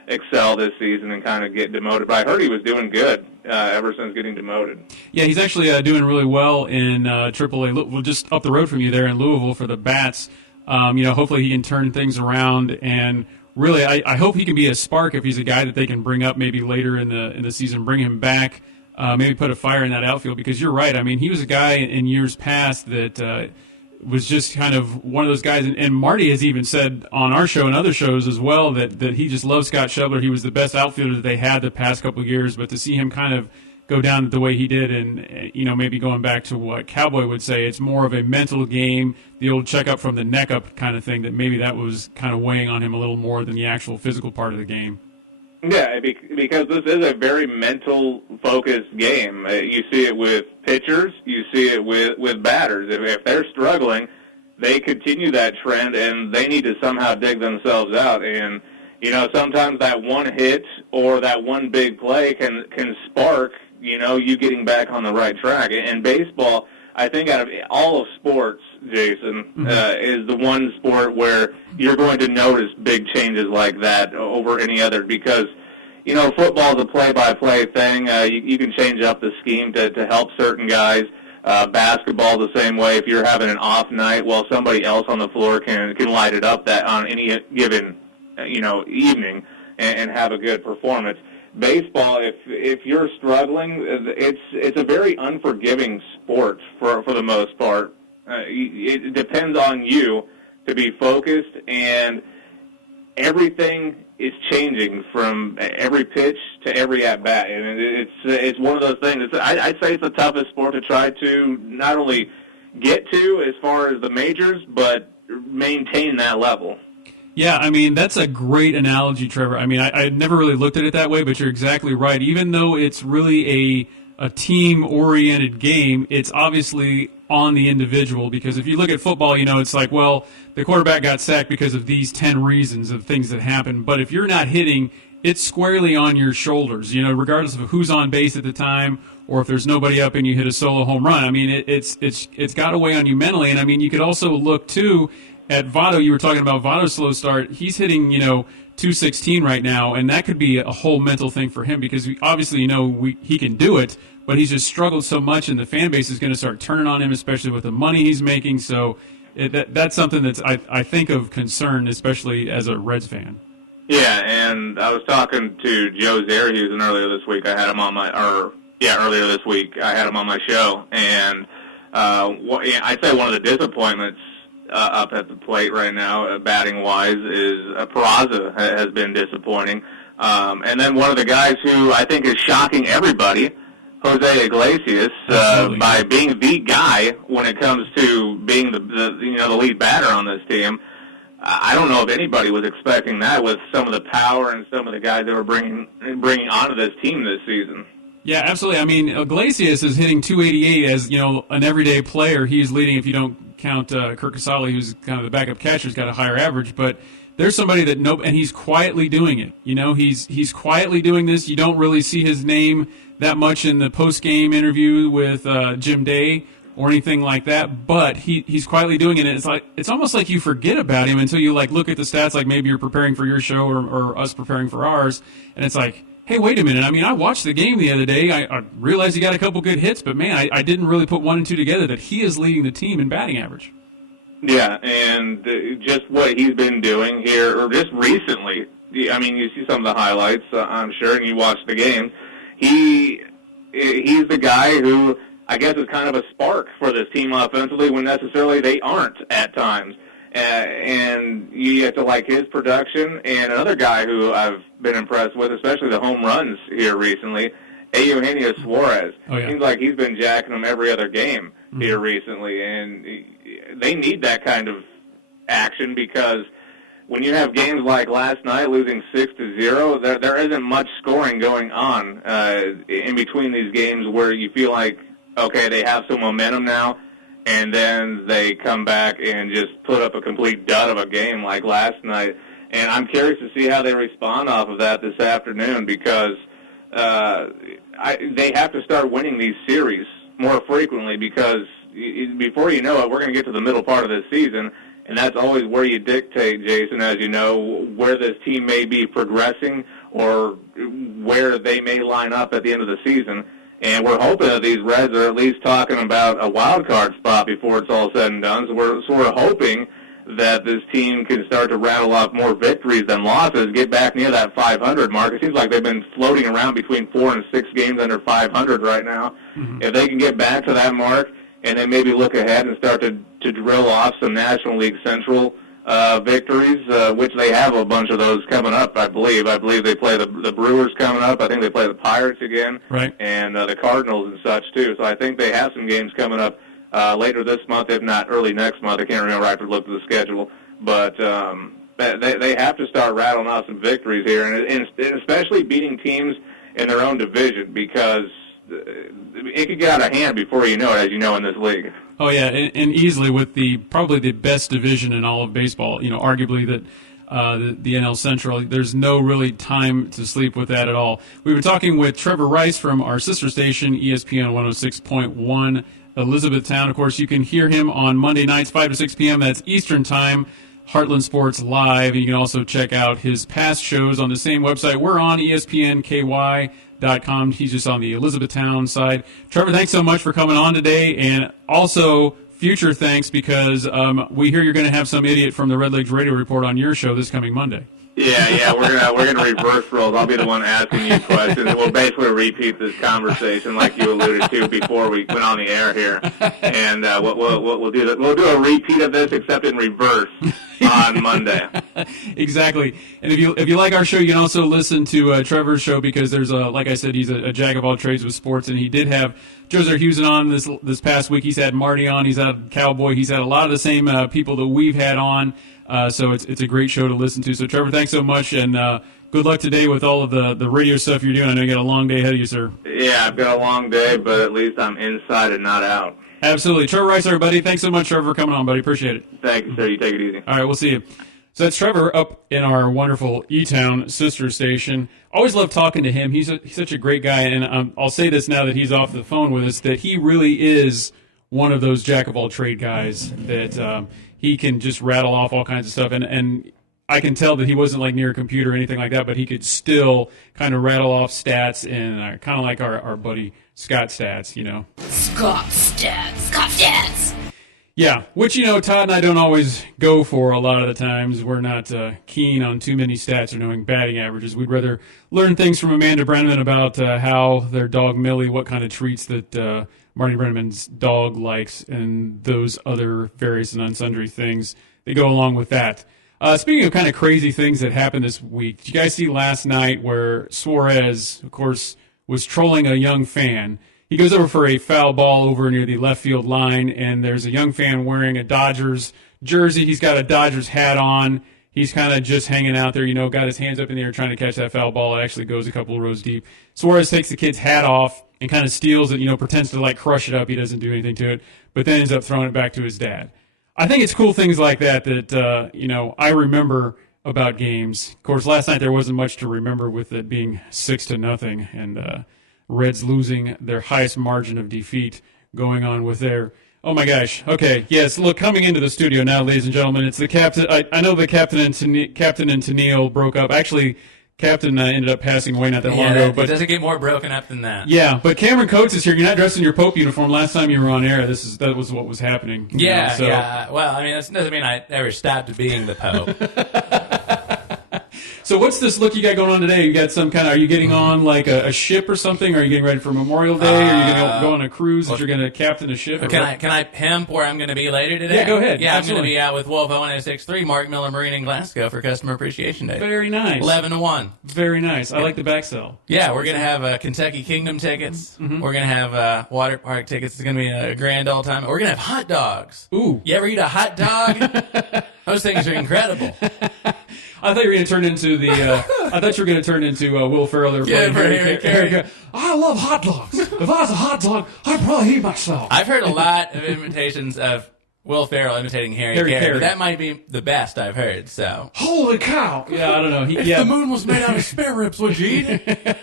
excel this season and kind of get demoted. But I heard he was doing good ever since getting demoted. Yeah, he's actually doing really well in AAA. Well, just up the road from you there in Louisville for the Bats. Hopefully he can turn things around, and really I hope he can be a spark if he's a guy that they can bring up maybe later in the season, bring him back. Maybe put a fire in that outfield, because you're right. I mean, he was a guy in years past that was just kind of one of those guys. And Marty has even said on our show and other shows as well that he just loves Scott Schebler. He was the best outfielder that they had the past couple of years. But to see him kind of go down the way he did, and maybe going back to what Cowboy would say, it's more of a mental game, the old checkup from the neck up kind of thing, that maybe that was kind of weighing on him a little more than the actual physical part of the game. Yeah, because this is a very mental-focused game. You see it with pitchers. You see it with batters. If they're struggling, they continue that trend, and they need to somehow dig themselves out. And, sometimes that one hit or that one big play can spark, you getting back on the right track. And baseball, I think out of all of sports, Jason, is the one sport where you're going to notice big changes like that over any other because, football is a play-by-play thing. You can change up the scheme to help certain guys. Basketball the same way. If you're having an off night, well, somebody else on the floor can light it up that on any given, evening and have a good performance. Baseball, if you're struggling, it's a very unforgiving sport for the most part. It depends on you to be focused, and everything is changing from every pitch to every at bat, and it's one of those things. I'd say it's the toughest sport to try to not only get to as far as the majors, but maintain that level. Yeah, I mean, that's a great analogy, Trevor. I mean, I never really looked at it that way, but you're exactly right. Even though it's really a team-oriented game, it's obviously on the individual, because if you look at football, it's like, well, the quarterback got sacked because of these 10 reasons of things that happen. But if you're not hitting, it's squarely on your shoulders, regardless of who's on base at the time or if there's nobody up and you hit a solo home run. I mean, it's got to weigh on you mentally. And, I mean, you could also look, too, at Votto. You were talking about Votto's slow start. He's hitting, 216 right now, and that could be a whole mental thing for him because obviously, he can do it, but he's just struggled so much, and the fan base is going to start turning on him, especially with the money he's making. So that's something that's, I think, of concern, especially as a Reds fan. Yeah, and I was talking to Joe Zerhusen earlier this week. I had him on earlier this week. I had him on my show, and I'd say one of the disappointments up at the plate right now, batting-wise, is Peraza has been disappointing. And then one of the guys who I think is shocking everybody, Jose Iglesias, by being the guy when it comes to being the lead batter on this team. I don't know if anybody was expecting that with some of the power and some of the guys that were bringing onto this team this season. Yeah, absolutely. I mean, Iglesias is hitting 288 as, an everyday player. He's leading, if you don't count Kirk Casale, who's kind of the backup catcher, has got a higher average. But there's somebody that and he's quietly doing it. He's quietly doing this. You don't really see his name that much in the post-game interview with Jim Day or anything like that, but he's quietly doing it. And it's almost like you forget about him until you look at the stats, like maybe you're preparing for your show or us preparing for ours, and it's like, hey, wait a minute. I mean, I watched the game the other day. I realized he got a couple good hits, but, man, I didn't really put one and two together that he is leading the team in batting average. Yeah, and just what he's been doing here, or just recently, I mean, you see some of the highlights, I'm sure, and you watch the game. He's the guy who I guess is kind of a spark for this team offensively when necessarily they aren't at times. And you have to like his production. And another guy who I've been impressed with, especially the home runs here recently, Eugenio Suarez. Oh, yeah. Seems like he's been jacking them every other game here recently. And they need that kind of action because when you have games like last night losing 6-0, there isn't much scoring going on in between these games where you feel like, okay, they have some momentum now, and then they come back and just put up a complete dud of a game like last night. And I'm curious to see how they respond off of that this afternoon because they have to start winning these series more frequently because before you know it, we're going to get to the middle part of this season, and that's always where you dictate, Jason, as you know, where this team may be progressing or where they may line up at the end of the season. And we're hoping that these Reds are at least talking about a wild card spot before it's all said and done. So we're hoping that this team can start to rattle off more victories than losses, get back near that 500 mark. It seems like they've been floating around between 4 and 6 games under 500 right now. Mm-hmm. If they can get back to that mark and then maybe look ahead and start to drill off some National League Central victories, which they have a bunch of those coming up, I believe. I believe they play the Brewers coming up. I think they play the Pirates again, right, and the Cardinals and such, too. So I think they have some games coming up later this month, if not early next month. I can't remember. I have to look at the schedule. But they have to start rattling off some victories here, and especially beating teams in their own division because it could get out of hand before you know it, as you know, in this league. Oh, yeah, and easily with probably the best division in all of baseball, arguably that the NL Central. There's no really time to sleep with that at all. We've been talking with Trevor Rice from our sister station, ESPN 106.1 Elizabethtown. Of course, you can hear him on Monday nights, 5 to 6 p.m. That's Eastern Time, Heartland Sports Live. And you can also check out his past shows on the same website. We're on ESPNKY.com. He's just on the Elizabethtown side. Trevor, thanks so much for coming on today. And also, future thanks, because we hear you're going to have some idiot from the Redlegs Radio Report on your show this coming Monday. Yeah, we're gonna reverse roles. I'll be the one asking you questions, and we'll basically repeat this conversation like you alluded to before we went on the air here. And we'll do a repeat of this, except in reverse, on Monday. Exactly. And if you like our show, you can also listen to Trevor's show, because there's like I said, he's a jack of all trades with sports, and he did have Joseph Hughes on this past week. He's had Marty on. He's had Cowboy. He's had a lot of the same people that we've had on. So it's a great show to listen to. So, Trevor, thanks so much, and good luck today with all of the radio stuff you're doing. I know you got a long day ahead of you, sir. Yeah, I've got a long day, but at least I'm inside and not out. Absolutely. Trevor Rice, everybody. Thanks so much, Trevor, for coming on, buddy. Appreciate it. Thank you, sir. You take it easy. All right, we'll see you. So that's Trevor up in our wonderful E-Town sister station. Always love talking to him. He's such a great guy, and I'll say this now that he's off the phone with us, that he really is one of those jack-of-all-trade guys that he can just rattle off all kinds of stuff. And I can tell that he wasn't like near a computer or anything like that, but he could still kind of rattle off stats, and kind of like our buddy Scott Stats, you know. Scott Stats. Yeah, which, you know, Todd and I don't always go for a lot of the times. We're not keen on too many stats or knowing batting averages. We'd rather learn things from Amanda Brenneman about how their dog Millie, what kind of treats that Marty Brenneman's dog likes, and those other various and sundry things that go along with that. Speaking of kind of crazy things that happened this week, did you guys see last night where Suarez, of course, was trolling a young fan? He goes over for a foul ball over near the left field line, and there's a young fan wearing a Dodgers jersey. He's got a Dodgers hat on. He's kind of just hanging out there, you know, got his hands up in the air trying to catch that foul ball. It actually goes a couple of rows deep. Suarez takes the kid's hat off and kind of steals it, you know, pretends to like crush it up. He doesn't do anything to it, but then ends up throwing it back to his dad. I think it's cool things like that you know, I remember about games. Of course, last night there wasn't much to remember with it being 6-0 and Reds losing their highest margin of defeat going on with their... Oh, my gosh. Okay, yes, look, coming into the studio now, ladies and gentlemen, it's the captain. I know the captain and Tennille broke up. Actually, Captain ended up passing away not that long ago. But it doesn't get more broken up than that. Yeah, but Cameron Coates is here. You're not dressed in your Pope uniform. Last time you were on air, that was what was happening. Yeah, know, so. yeah. Well, I mean, that doesn't mean I ever stopped being the Pope. So what's this look you got going on today? You got some kind of, are you getting on like a ship or something? Are you getting ready for Memorial Day? Are you going to go on a cruise that you're going to captain a ship? Can I pimp where I'm going to be later today? Yeah, go ahead. Yeah, Absolutely. I'm going to be out with Wolf 1063, Mark Miller Marine in Glasgow for Customer Appreciation Day. Very nice. 11-1. Very nice. I like the back sell. Yeah, we're going to have Kentucky Kingdom tickets. Mm-hmm. We're going to have water park tickets. It's going to be a grand old time. We're going to have hot dogs. Ooh. You ever eat a hot dog? Those things are incredible. I thought you were going to turn into Will Ferrell. There, I love hot dogs. If I was a hot dog, I'd probably eat myself. I've heard a lot of imitations of Will Ferrell imitating Harry Carey, but that might be the best I've heard. So, holy cow! Yeah, I don't know. If the moon was made out of spare ribs, would you eat it?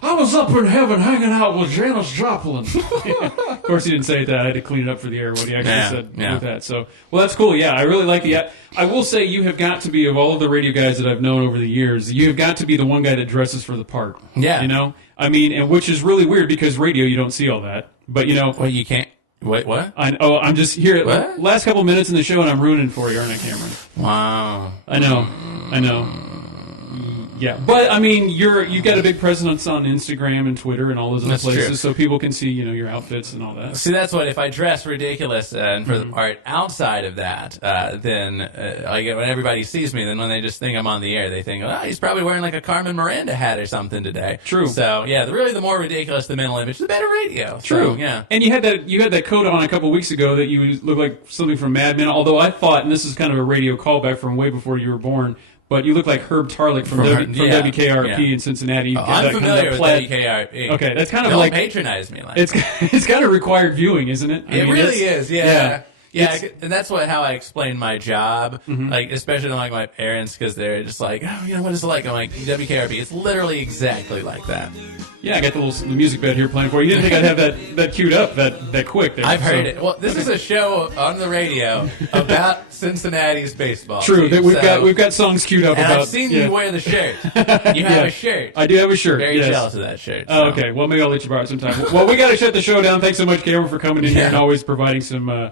I was up in heaven hanging out with Janis Joplin. Of course, he didn't say that. I had to clean it up for the air what he actually said with that. So, well, that's cool. Yeah, I really like the. I will say you have got to be, of all of the radio guys that I've known over the years, you have got to be the one guy that dresses for the part. Yeah, you know, I mean, and which is really weird because radio you don't see all that, but you know, well, you can't. Wait, what? I'm just here. What? Last couple minutes in the show, and I'm ruining for you, aren't I, Cameron? Wow. I know. Yeah, but I mean, you've got a big presence on Instagram and Twitter and all those other places, true. So people can see, you know, your outfits and all that. See, that's what if I dress ridiculous and for the part outside of that, then when everybody sees me, then when they just think I'm on the air, they think, oh, he's probably wearing like a Carmen Miranda hat or something today. True. So yeah, really, the more ridiculous the mental image, the better radio. True. So, yeah. And you had that coat on a couple weeks ago that you looked like something from Mad Men. Although I thought, and this is kind of a radio callback from way before you were born. But you look like Herb Tarlick from WKRP in Cincinnati. I'm familiar with WKRP. Okay, that's kind of Don't like patronize me like it's kind of required viewing, isn't it? It really is. Yeah. Yeah, and that's how I explain my job, Mhm. like especially to like my parents, because they're just like, oh, you know what it's like. I'm like, WKRP. It's literally exactly like that. Yeah, I got the music bed here playing for you. You didn't think I'd have that queued up that quick there. I've heard it. Well, this is a show on the radio about Cincinnati's baseball. True. Team, We've got songs queued up and about. I've seen yeah. you wear the shirt. You have a shirt. I do have a shirt. Very yes. jealous of that shirt. Oh, so. okay. Well, maybe I'll let you borrow it sometime. Well, we got to shut the show down. Thanks so much, Cameron, for coming in here and always providing some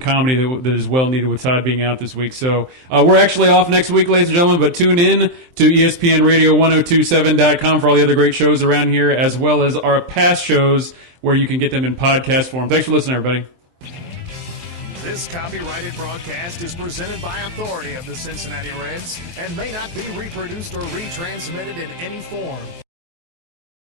comedy that is well needed with Todd being out this week. So we're actually off next week, ladies and gentlemen, but tune in to ESPNRadio1027.com for all the other great shows around here, as well as our past shows where you can get them in podcast form. Thanks for listening, everybody. This copyrighted broadcast is presented by authority of the Cincinnati Reds and may not be reproduced or retransmitted in any form.